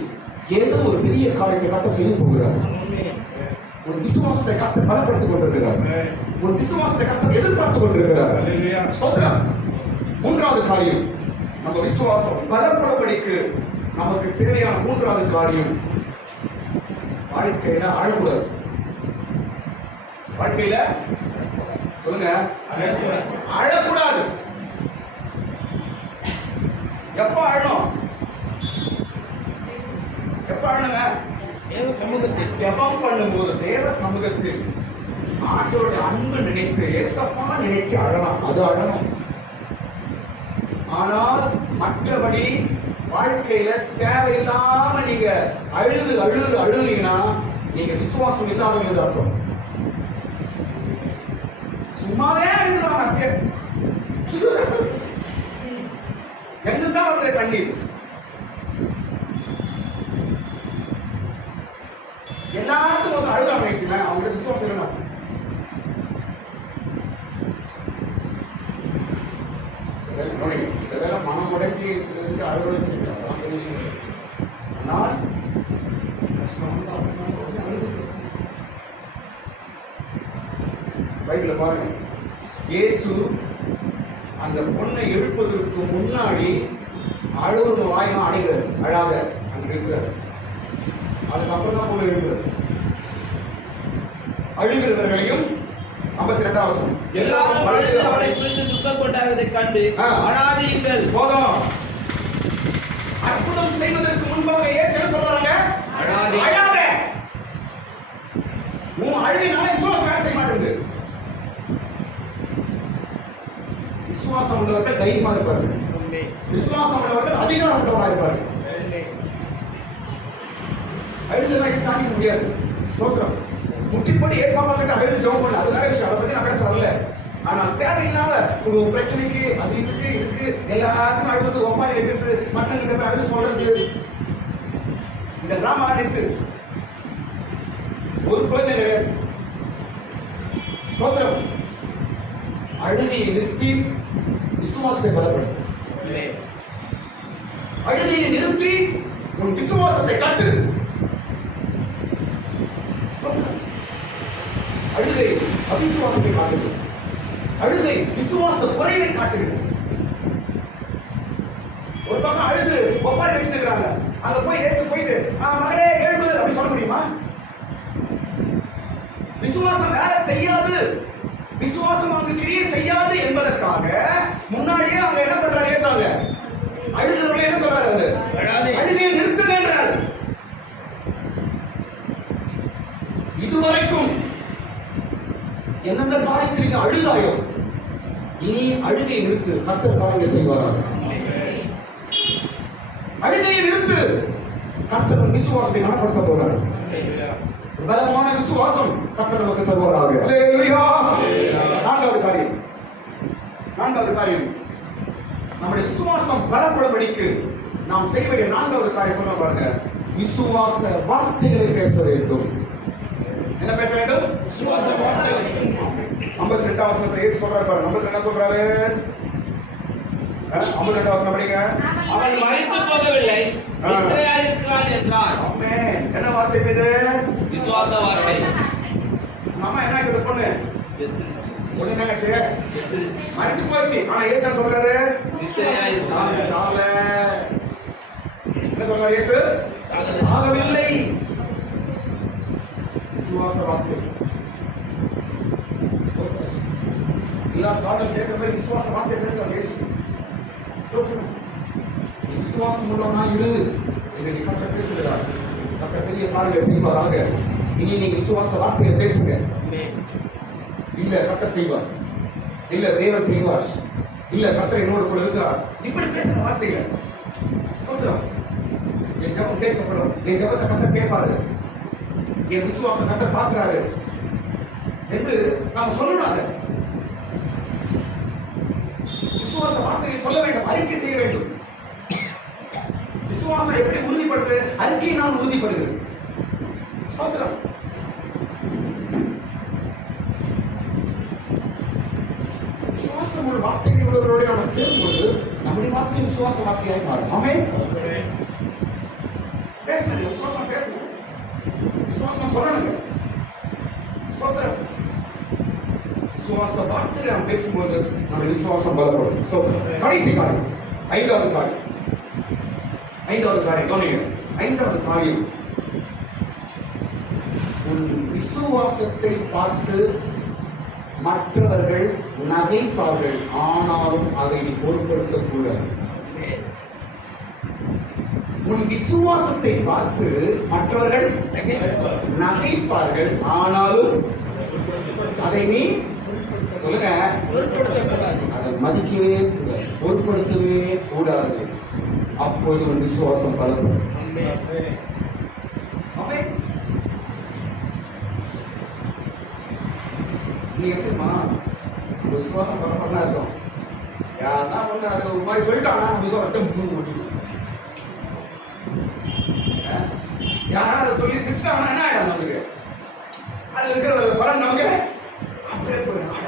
ஏதோ ஒரு பெரிய காரியத்தை கர்த்தர் செய்ய போகிறார். உன் விசுவாசத்தை கர்த்தர் பலப்படுத்திக் கொண்டிருக்கிறார். உன் விசுவாசத்தை கர்த்தர் எதிர்பார்த்துக் கொண்டிருக்கிறார். ஸ்தோத்திரம். மூன்றாவது காரியம் நம்ம விசுவாசம் பலப்படும்படிக்கு நமக்கு தேவையான மூன்றாவது காரியம், வாழ்க்கையில அழக்கூடாது. வாழ்க்கையில சொல்லுங்க, அழக்கூடாது. எப்ப அழணும்? எப்ப அழணுங்க? தேவ சமூகத்தில் ஜெபம் பண்ணும்போது, தேவ சமூகத்தில் ஆண்டவருடைய அன்பு நினைத்து ஏசப்பா நினைச்சு அழலாம், அது அழணும். ஆனால் மற்றபடி வாழ்க்கையில தேவையில்லாம நீங்க அழுகுறீங்கன்னா நீங்க விசுவாசம் இல்லாதவங்க அர்த்தம். சும்மாவே அழுகுறாங்க, எங்கதான் அவருடைய கண்ணீர். எல்லாத்துக்கும் ஒரு அழுகா ஆயிடுச்சுன்னா அவங்களுக்கு விசுவாசம் இல்லைன்னா சில வேலை மனம் உடைச்சி சிலருக்கு அழுக வச்சு. ஆனால் கஷ்டம் பைபிள பாருங்க, இயேசு அந்த பொண்ணை எழுப்பதற்கு முன்னாடி அழுவுற வாயெல்லாம் அடைகிறார், அழாத அங்க இருக்கிறார். அதுக்கப்புறம் தான் பொண்ணு எழுதுறது. அழுகிறவர்களையும் 52 வசனம், எல்லாரும் அழுது அவளை குறித்து துக்கம் கொண்டாடுவதை கண்டு அழாதீர்கள். போதும். அற்புதம் செய்வதற்கு முன்பாக இயேசு என்ன சொல்றாங்க? அழாதே. உன் அழுகினால விசுவாசம் வேலை செய்ய மாட்டேங்குது. விசுவாசம் உள்ளவர்கள் தைரியமா இருப்பார்கள். விசுவாசம் உள்ளவர்கள் அதிகாரம் உள்ளவராக இருப்பார்கள். அழுதுனா சாதிக்க முடியாது. ஸ்தோத்திரம். முட்டிப்படி ஏசாமா கிட்ட அழுது ஜெபம் பண்ணல, அது வேற விஷயம், அதை பத்தி நான் பேச வரல. ஆனா தேவையில்லாம ஒரு பிரச்சனைக்கு அது இருக்கு எல்லாத்தையும் அழுது ஒப்பாரி வைக்கிறது, மற்றவங்க போய் அழுது சொல்றது, இந்த டிராமா நிறுத்து. ஒரு குழந்தை கிடையாது. ஸ்தோத்திரம். அழுகையை நிறுத்தி விசுவாசத்தை பலப்படுத்து. அழுகையை நிறுத்தி உன் விசுவாசத்தை கட்டு. அழுகை அவிசுவாசத்தை காட்டுகிறது. அழுகை விசுவாச குறைவை காட்டுகிறது. ஒரு பக்கம் அழுது ஒப்பாரி வச்சுக்கிறாங்க, அங்க போய் இயேசு போயிட்டு மகளே எழுந்து அப்படி சொல்ல முடியுமா? விசுவாசம் வேலை செய்யாது, விசுவாசம் அவங்க கிரியை செய்யாது என்பதற்காக முன்னாடியே அவங்க என்ன பண்றாரு? இயேசுங்க அழுகிறவங்க என்ன சொல்றாரு? அவரு அழுகையை நிறுத்துங்கன்றாரு. இதுவரைக்கும் எந்தெந்த காரியத்தில் நீங்க அழுதாயோ இனி அழுகையை நிறுத்து, கர்த்தர் காரியங்களை செய்வாராக. அழுகையை நிறுத்து, கர்த்தர் விசுவாசத்தை கனப்படுத்த போறார். பலமான விசுவாசம் கர்த்தர் நமக்கு தருவாராக. அல்லேலூயா. நான்காவது காரியம் நம்முடைய விசுவாசம் பலப்படும்படிக்கு நாம் செய்ய வேண்டிய நான்காவது காரியம் சொல்ல பாருங்க, விசுவாச வார்த்தைகளை பேச வேண்டும். வசனத்தை இயேசு சொல்றாரு பாருங்க. நம்ம என்ன சொல்றாரு? 52 வசனம் படிங்க. அவள் மரித்து போகவில்லை, நித்திரையாய் இருக்கிறாள் என்றார். ஆமென். என்ன வார்த்தை இது? விசுவாச வார்த்தை. நம்ம என்ன ஆச்சு? பொண்ணு என்ன ஆச்சு? மரித்து போச்சு. ஆனா இயேசு என்ன சொல்றாரு? நித்திரையாய் இருக்கிறாள். சாகல. என்ன சொல்றாரு இயேசு? சாகவில்லை. விசுவாச வார்த்தை. எல்லா காரணம் கேட்கிற மாதிரி விசுவாச வார்த்தை பேசுறாரு இயேசு. ஸ்தோத்திரம். நீ விசுவாசம் உள்ளவனா இரு என்று நீ கர்த்தர் பேசுகிறார். கர்த்தர் பெரிய காரியங்களை செய்வாராக. இனி நீங்க விசுவாச வார்த்தையை பேசுங்க. இல்ல கர்த்தர் செய்வார், இல்ல தேவன் செய்வார், இல்ல கர்த்தர் என்னோடு கூட இருக்கிறார். இப்படி பேசுற வார்த்தையில ஸ்தோத்திரம். என் ஜெபம் கேட்கப்படும். என் ஜெபத்தை கர்த்தர் கேட்பாரு. என் விசுவாசம் கர்த்தர் பார்க்கிறாரு என்று நாம் சொல்லணும். விசுவாச வார்த்தையை சொல்ல வேண்டும், அறிக்கை செய்ய வேண்டும். விசுவாசம் எப்படி உறுதிப்படுது? அறிக்கை நான் உறுதிப்படுகிறது. ஸ்தோத்திரம். விசுவாசம் உள்ள வார்த்தைகள் உள்ளவர்களோடு நாம் சேரும்போது நம்முடைய வார்த்தை விசுவாச வார்த்தையாய் மாறும். ஆமென். பேசுங்க, விசுவாசம் பேசுங்க, விசுவாசம் சொல்லணுங்க. ஸ்தோத்திரம். விசுவாச வார்த்தை நாம் பேசும்போது நம்ம விசுவாசம் பலப்படும். ஸ்தோத்திரம். கடைசி காரியம், ஐந்தாவது காரியம். கவனிங்க. ஐந்தாவது காரியம், உன் விசுவாசத்தை பார்த்து மற்றவர்கள் நகைப்பார்கள், ஆனாலும் அதை நீ பொருட்படுத்தக்கூடாது. உன் விசுவாசத்தை பார்த்து மற்றவர்கள் நகைப்பார்கள், ஆனாலும் அதை நீ சொல்லுங்க அதை மதிக்கவே கூடாது, பொருட்படுத்தவே கூடாது. அப்பொழுது உன் விசுவாசம் பலப்படும். நீங்க எப்படிமா விசுவாசம் பரப்பதான் இருக்கும். யாருன்னா ஒண்ணு அது ஒரு மாதிரி சொல்லிட்டாங்க, விசுவாசம் யாராவது அதை சொல்லி சிரிச்சிட்டாங்கன்னா என்ன ஆயிடும்? நமக்கு அது இருக்கிற ஒரு பலன் நமக்கு அப்படியே போயிடும்.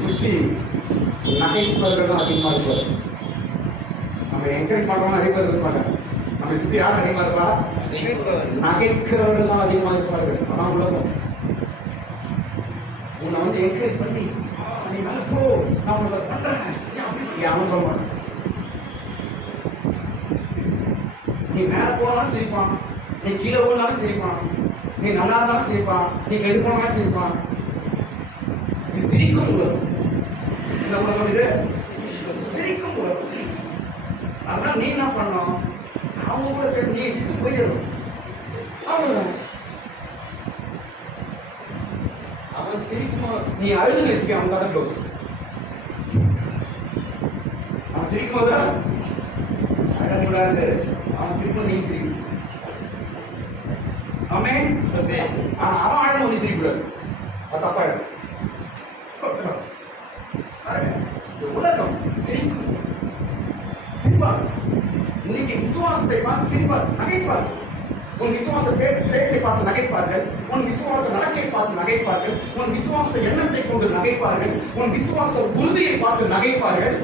சுற்றி நகைப்பவர்கள் தான் அதிகமா இருப்பாரு. நம்ம என்கரேஜ் பண்றோம், நிறைய பேர் இருக்க மாட்டாங்க. நம்ம சுத்தி யார் அதிகமா இருப்பா? நகைக்கிறவர்கள் தான் அதிகமா இருப்பார்கள். அதான் உலகம். உன்னை வந்து என்கரேஜ் பண்ணி நீ மேல போ, நான் உனக்கு பண்றேன் அவன் சொல்ல மாட்டான். நீ மேல போனாலும் சிரிப்பான், நீ கீழே போனாலும் சிரிப்பான், நீ நல்லா இருந்தாலும் சிரிப்பான், நீ கெடு போனாலும் சிரிப்பான். இது சிரிக்கும் உலகம். என்ன உலகம் இது? சிரிக்கும் உலகம். அதனால நீ என்ன பண்ணணும்? அவங்க கூட சேர்ந்து நீ சிரிச்சு போயிடணும். அவ்வளவுதான். அவன் சிரிக்கும், நீ அழுதுன்னு வச்சுக்க, அவன் கதை க்ளோஸ். அவன் சிரிக்கும் போது அழக்கூடாது, அவன் சிரிக்கும் நீ சிரிக்கும். ஆமென். ஆனா அவன் அழகும் நீ சிரிக்கூடாது, அது தப்பாயிடும். உலகம் சிரிக்கும், சிரிப்பார். இன்னைக்கு விசுவாசத்தை பார்த்து சிரிப்பார், நகைப்பார். உன் விசுவாச பேச்சை பார்த்து நகைப்பார்கள், உன் விசுவாச நடக்கை பார்த்து நகைப்பார்கள், உன் விசுவாச எண்ணத்தை கொண்டு நகைப்பார்கள், உன் விசுவாச உறுதியை பார்த்து நகைப்பார்கள்,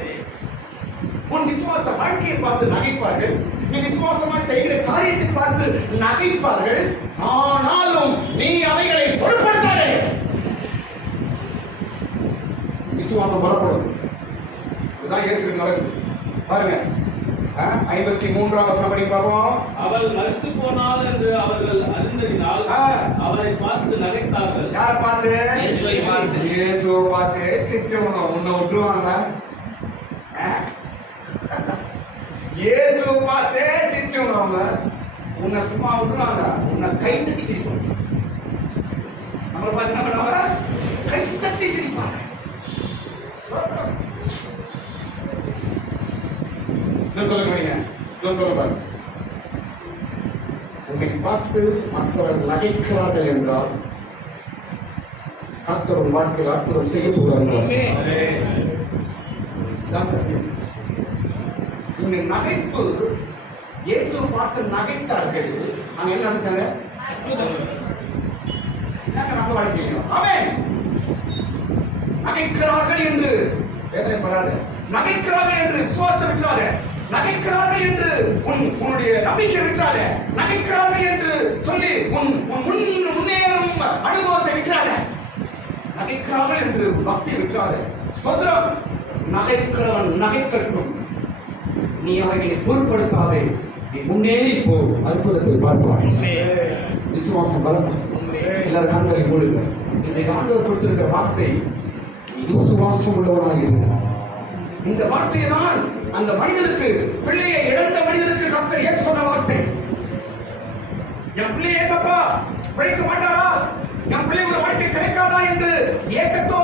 உன் விசுவாச வாழ்க்கையை பார்த்து நகைப்பார்கள், நீ விசுவாசமாய் செய்கிற காரியத்தை பார்த்து நகைப்பார்கள். ஆனாலும் நீ அவைகளை பொருட்படுத்தாதே. விசுவாசம் பலப்படும். இதுதான் இயேசுவுக்கு நடக்குது. பாருங்க, 53 வசனம் படி பார்ப்போம். அவள் மரித்து போனாள் என்று அவர்கள் அறிந்ததினால் அவரை பார்த்து நகைத்தார்கள். யாரை பார்த்து? இயேசுவை பார்த்து. இயேசுவை பார்த்து சிரிச்சவங்க உன்னை விட்டுருவாங்க? இயேசுவை பார்த்தே சிரிச்சவங்க அவங்க உன்னை சும்மா விட்டுருவாங்க? உன்னை கைத்தட்டி சிரிப்பாங்க. நம்மளை பார்த்து என்ன பண்ணுவாங்க? கைத்தட்டி சிரிப்பாங்க. சொல்லுங்க, உன்னை பார்த்து மற்றவர்கள் நகைக்கிறார்கள் என்றால் கர்த்தர் வாழ்க்கையில் அற்புதம் செய்ய போகிறார்கள். இந்த நகைப்பு, இயேசு பார்த்து நகைத்தார்கள். அங்க என்ன நினைச்சாங்க? நம்ம வாழ்க்கையிலும் ஆமென். நகைக்கிறார்கள் என்று வேதனைப்படாத, நகைக்கிறார்கள் என்று விசுவாசத்தை விட்டுறாத, நகைக்கிறார்கள் என்று உன்னுடைய நம்பிக்கை விட்டுறாத, நகைக்கிறார்கள் என்று சொல்லி உன் முன்னேறும் அனுபவத்தை விட்டுறாத, நகைக்கிறார்கள் என்று பக்தி விட்டுறாத. ஸ்தோத்திரம். நகைக்கிறவன் நகைக்கட்டும், நீ அவைகளை பொருட்படுத்தாதே, நீ முன்னேறி போ, அற்புதத்தை பார்ப்பாய். விசுவாசம் பலம். எல்லாரும் கண்களை மூடுங்க. இன்றைக்கு ஆண்டவர் கொடுத்திருக்கிற வார்த்தை, நீ விசுவாசம் உள்ளவனாக இருக்கிறார். இந்த வார்த்தையை தான் அந்த மனிதனுக்கு, பிள்ளையை இழந்த மனிதனுக்கு கர்த்தர் இயேசு சொன்ன வார்த்தை. என் பிள்ளை ஏசப்பா பிழைக்க மாட்டாரா, என் பிள்ளை ஒரு வாழ்க்கை கிடைக்காதா என்று ஏக்கத்தோ